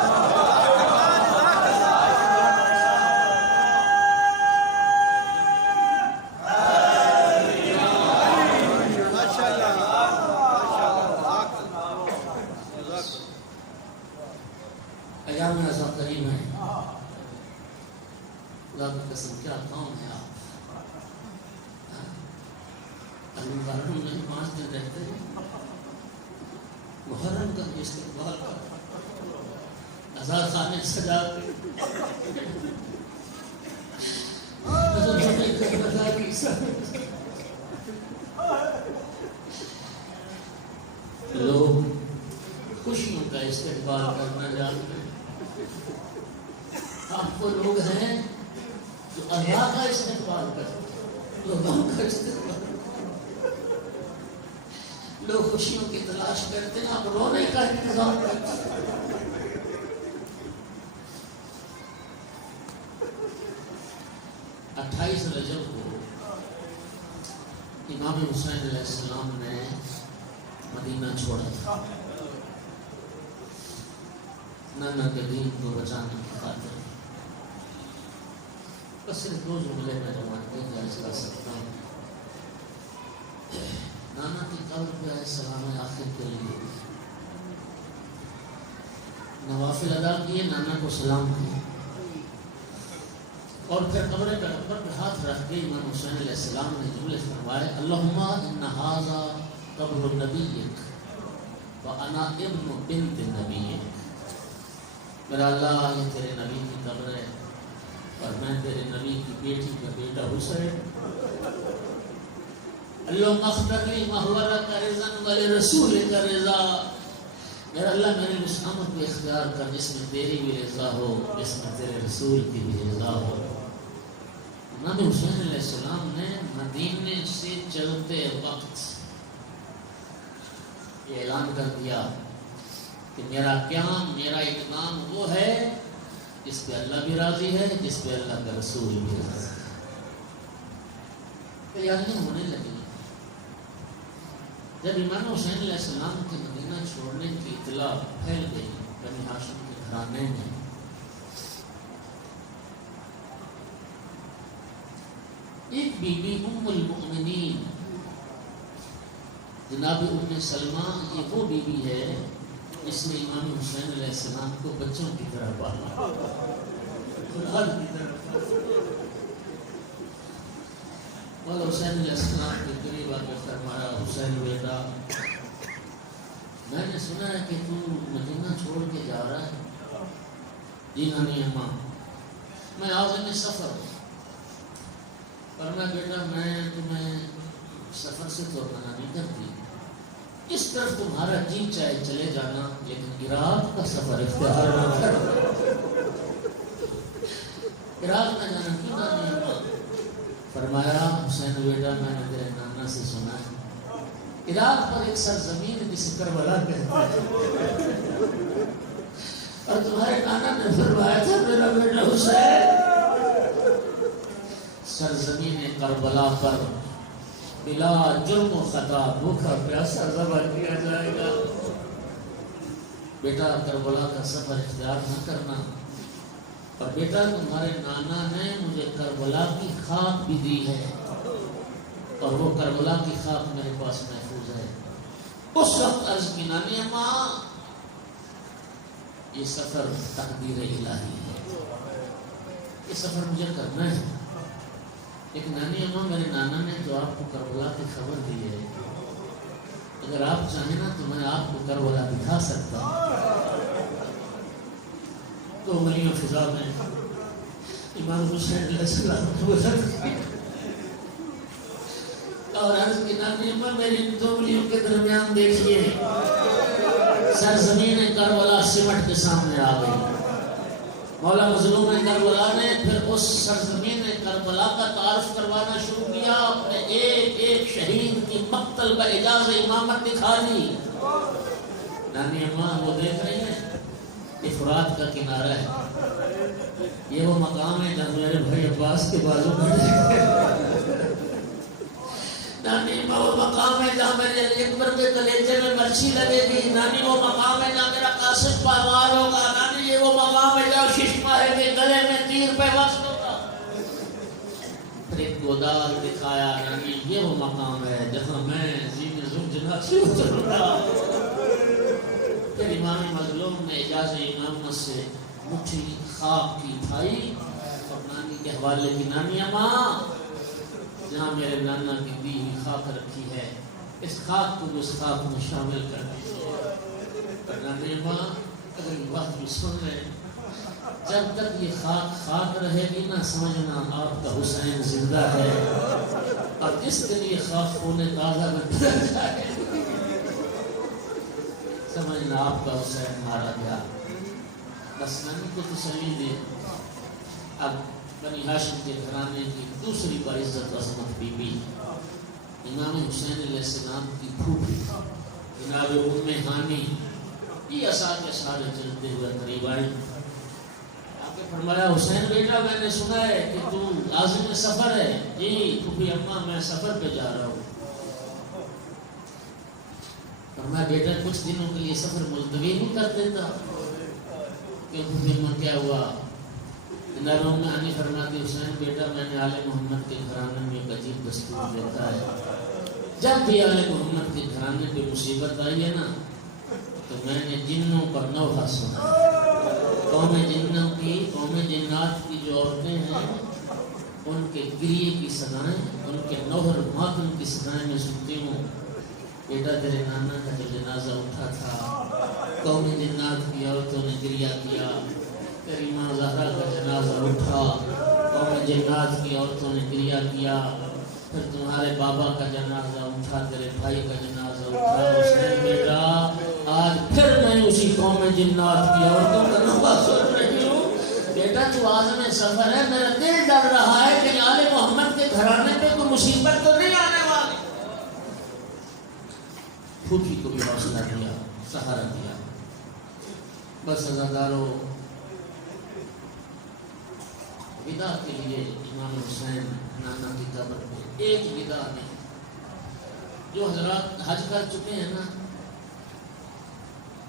ایام ایسا قریب ہے، اللہ کی قسم کیا کام ہے آپ، محرم میں 5 دن رہتے ہیں، محرم کا استقبال کر آزاد خانے سجا لوگ خوشیوں کا استقبال کرنا جانتے ہیں۔ آپ کو لوگ ہیں جو اللہ کا استقبال کرتے ہیں، لوگوں کا استقبال، لوگ خوشیوں کی تلاش کرتے ہیں، آپ رونے کا انتظام کرتے ہیں۔ 28 رجب کو امام حسین علیہ السلام نے مدینہ چھوڑا تھا، نانا کے دین کو بچانے کی خاطر۔ بس صرف 2 جملے میں جماعتیں درج کر سکتا ہوں۔ نانا کی قبر پہ آئے سلام آخر کے لیے نوافل ادا کیے، نانا کو سلام کیے، اور پھر قبر پیغمبر پہ ہاتھ رکھ کے امام حسین علیہ السلام نے جملے فرمائے اللہم ان ھذا قبر نبیک وانا ابن بنت نبیک، میرا اللہ یہ تیرے نبی کی قبر ہے اور میں تیرے نبی کی بیٹی کا بیٹا حسین۔ اللہم اختر لی ما هو لک رضا ولرسولک رضا، میرا اللہ میرے اس عمل کو اختیار کر جس میں تیری بھی رضا ہو، جس میں تیرے رسول کی بھی رضا ہو۔ امام حسین علیہ السلام نے مدینے سے چلتے وقت یہ اعلان کر دیا کہ میرا قیام، میرا اقدام وہ ہے جس پہ اللہ بھی راضی ہے، جس پہ اللہ کا رسول بھی راضی ہے۔ تیاریاں ہونے لگی۔ جب امام حسین علیہ السلام کے مدینہ چھوڑنے کی اطلاع پھیل گئی بنی ہاشم کے گھرانے میں، ایک بی بی ام المؤمنین جناب ام سلمہ، یہ وہ بی بی ہے جس نے امام حسین علیہ السلام کو بچوں کی طرح پالا، اولاد کی طرح۔ مولا حسین علیہ السلام کے قریب آ کے فرمایا حسین بیٹا، میں نے سنا ہے کہ تو مدینہ چھوڑ کے جا رہا ہے۔ جی نانی اماں، میں عازم سفر ہوں۔ فرمایا بیٹا میں تمہیں سفر سے تو منع نہیں کرتی، اس طرف تمہارا جی چاہے چلے جانا، لیکن عراق کا سفر اختیار نہ کرو۔ عراق نہ جانا کیوں نانی اماں؟ فرمایا حسین بیٹا میں نے تیرے نانا سے سنا ہے عراق پر ایک سرزمین جسے کربلا کہتے ہیں، اور تمہارے نانا نے فرمایا تھا میرا بیٹا حسین سرزمین کربلا پر بلا جرم و خطا بھوکا پیاسا ذبح کیا جائے گا۔ بیٹا کربلا کا سفر اختیار نہ کرنا، اور بیٹا تمہارے نانا نے مجھے کربلا کی خاک بھی دی ہے، اور وہ کربلا کی خاک میرے پاس محفوظ ہے۔ اس وقت عرض کی نانی اماں یہ سفر تقدیر الہی ہے، یہ سفر مجھے کرنا ہے، لیکن نانی اماں میرے نانا نے جو آپ کو کربلا کی خبر دی ہے، اگر آپ چاہیں نا تو میں آپ کو کربلا دکھا سکتا ہوں۔ تو ملیوں فضا میں امام حسین علیہ السلام کو اور عرض کی نانی اماں میری دو ملیوں کے درمیان دیکھیے، سرزمین کربلا سمٹ کے سامنے آ گئی۔ مولا مظلوم کربلا نے پھر اس سرزمین کربلا کا تعارف کروانا شروع کیا، اپنے ایک ایک شہید کی مقتل کا اعجاز امامت دکھا دی۔ نانی اماں وہ دیکھ رہی ہیں کہ فرات کا کنارہ ہے، یہ وہ مقام ہے جہاں میرے بھائی عباس کے بازو میں نانی اماں وہ مقام ہے جہاں میرے علی اکبر کے کلیجے میں مرچی لگے گی، نانی وہ مقام ہے جہاں میرا قاسم پہوار ہوگا، نانی یہ وہ مقام ہے جہاں ششمہ ہے کہ گلے میں تیر پہ وصل ہوگا۔ پھر ایک گودال دکھایا، نانی یہ وہ مقام ہے جہاں میں زین زنجنا سے اتروں گا۔ پھر امام مظلوم نے اجازت امامت سے مٹھی خاک کی اٹھائی اور نانی کے حوالے کی، نانی اماں جہاں میرے نانا کی دی ہوئی خاک رکھی ہے، اس خاک کو بھی اس خاک میں شامل کر دیجیے۔ نانی اماں اگر یہ بات بھی سن لیں، جب تک یہ خاک رہے گی نہ سمجھنا آپ کا حسین زندہ ہے، اور جس دن یہ خاک ہونے تازہ میں بدل جائے سمجھنا آپ کا حسین مارا گیا۔ بس نانی کو تسلی دی۔ اب بنی ہاشم کے گھرانے کی دوسری باعزت عظمت بی بی امام حسین علیہ السلام کی پھوپھی جناب ام ہانی، یہ سارے چلتے ہوئے قریب آئی۔ آپ نے فرمایا حسین بیٹا میں نے سنا ہے کہ تو عازم سفر ہے۔ جی پھوپھی اماں میں سفر پہ جا رہا ہوں۔ فرمایا بیٹا کچھ دنوں کے لیے سفر ملتوی نہیں کر دیتا؟ کہ پھوپھی اماں کیا ہوا؟ جناب ام ہانی فرماتی حسین بیٹا میں نے آل محمد کے گھرانے میں ایک عجیب دستور دیکھا ہے، جب بھی آل محمد کے گھرانے پہ مصیبت آئی ہے نا تو میں نے جنوں پر نوحہ سنا، قوم جنوں کی، قوم جنات کی جو عورتیں ہیں ان کے گریے کی صدائیں، ان کے نوحر ماتم کی صدائیں میں سنتی ہوں۔ بیٹا تیرے نانا کا جو جنازہ اٹھا تھا، قوم جنات کی عورتوں نے گریہ کیا، تیری ماں زہرا کا جنازہ اٹھا، قوم جنات کی عورتوں نے گریہ کیا، پھر تمہارے بابا کا جنازہ اٹھا، تیرے بھائی کا جنازہ اٹھا۔ حسین بیٹا آج پھر میں اسی قوم جنات کی عورتوں کا نوبہ سن رہی ہوں۔ بیٹا تو عازم سفر ہے، میرا دل ڈر رہا ہے کہ آل محمد کے گھرانے پہ کوئی مصیبت تو نہیں آنے والی۔ پھوپھی کو بھی حوصلہ دیا، سہارا دیا۔ بس عزادارو، ودا کے لیے امام حسین نانا کی قبر پہ ایک ودا نہیں۔ جو حضرات حج کر چکے ہیں نا،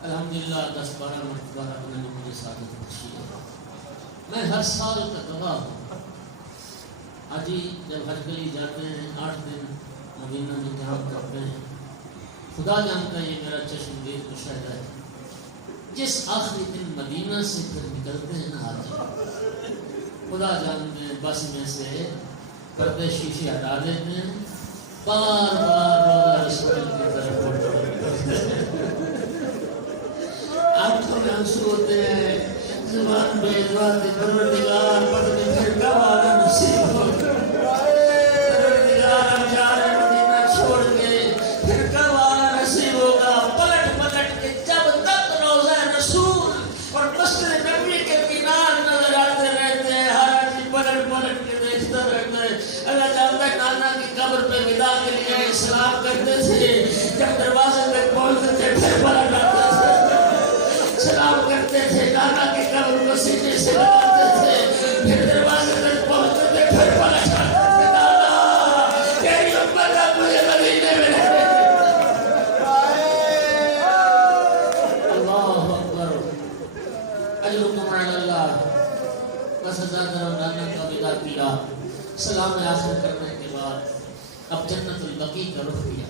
الحمدللہ 10-12 مرتبہ رب نے مجھے سعادت بخشی ہے۔ میں ہر سال کا گواہ ہوں۔ حاجی جب حج کے لیے جاتے ہیں 8 دن مدینہ میں قیام کرتے ہیں، خدا جانتا ہے یہ میرا چشمگیر مشاہدہ ہے، جس آخری دن مدینہ سے پھر نکلتے ہیں نا حاجی، خدا جانتے ہیں بس میں سے پردے شیشے ہٹا دیتے ہیں، بار بار روزہ رسول کی طرف آنکھوں میں آنسو ہوتے ہیں، زبان بے ذات پروردگار پتہ نہیں پھر کب آنا نصیب ہو، پروردگار ہم جا رہے ہیں مدینہ چھوڑ کے، پھر کب آنا نصیب ہوگا۔ پلٹ پلٹ کے جب تک روزہ رسول اور مسجد نبوی کے کنار نظر آتے رہتے ہیں، ہر آدمی پلٹ پلٹ کے دیکھتا رہتا ہے۔ اللہ جانتا ہے نانا کی قبر پہ ودا کے لیے سلام کرتے تھے، جب دروازے تک پہنچتے تھے پھر پلٹ آتے تھے، سلام کرتے تھے، نانا کی قبر کو سینے سے لگاتے تھے، پھر دروازے تک پہنچتے تھے پھر پلٹ آتے تھے۔ نانا تیری امت اب مجھے مدینے میں رہنے اللہ اکبر، اجرکم علی اللہ۔ بس حضرت نانا کا ودا کیا، سلام آخر کرنے کے بعد اب جنت البقیع کا رخ کیا،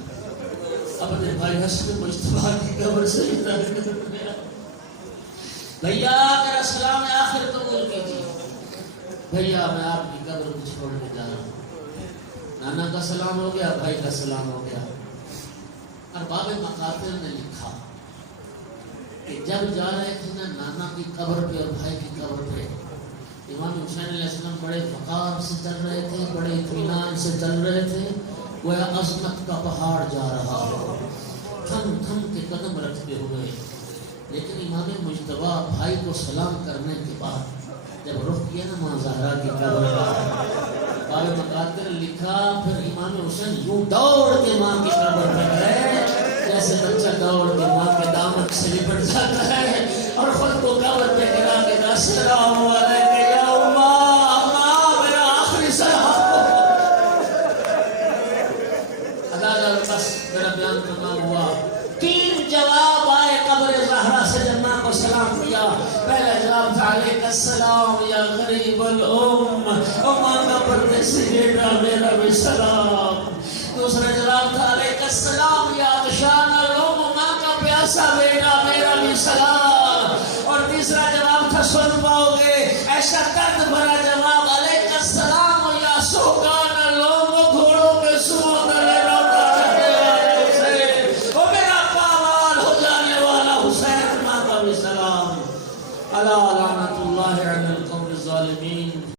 اپنے بھائی حسن مجتبیٰ کی قبر سے گیا۔ بھیا میرا سلام آخر قبول کیجیے، بھیا میں آپ کی قبر کو چھوڑ کے جا رہا ہوں۔ نانا کا سلام ہو گیا، بھائی کا سلام ہو گیا۔ اور باب مقاتل نے لکھا کہ جب جا رہے تھے نا نانا کی قبر پہ اور بھائی کی قبر پہ، امام حسین علیہ السلام بڑے وقار سے چل رہے تھے، بڑے اطمینان سے چل رہے تھے، گویا عظمت کا پہاڑ جا رہا ہو، تھم تھم کے قدم رکھتے ہوئے۔ لیکن امام مجتبیٰ بھائی کو سلام کرنے کے بعد جب رخ کیا نا ماں زہرا کی قبر کا، باب مقاتل لکھا پھر امام حسین یوں دوڑ کے ماں کی قبر پہ گئے، جیسے بچہ دوڑ کے ماں کے دامن سے لپٹ جاتا ہے اور خود کو قبر پہ گرا کے السلام علیکم یا اماں، ماں میرا آخری سلام ہو۔ بس میرا بیان تمام ہوا۔ 3 جواب آئے قبر زہرا سے جب ماں کو سلام کیا۔ پہلا جواب تھا علیک السلام یا غریب الام، او ماں کا پردیسی بیٹا میرا بھی سلام۔ دوسرا جواب تھا علیک السلام یا عطشان الام، ماں کا پیاسا بیٹا میرا بھی سلام۔ اور تیسرا جواب تھا سن پاؤ گے ایسا درد بھرا جواب، علیک السلام یا سوکان الام، گھوڑوں کے سوؤں گلے روکا رہنے والے حسین، او میرا پامال ہو جانے والا حسین، ماں کا بھی سلام۔ الا لعنت اللہ علی القوم الظالمین۔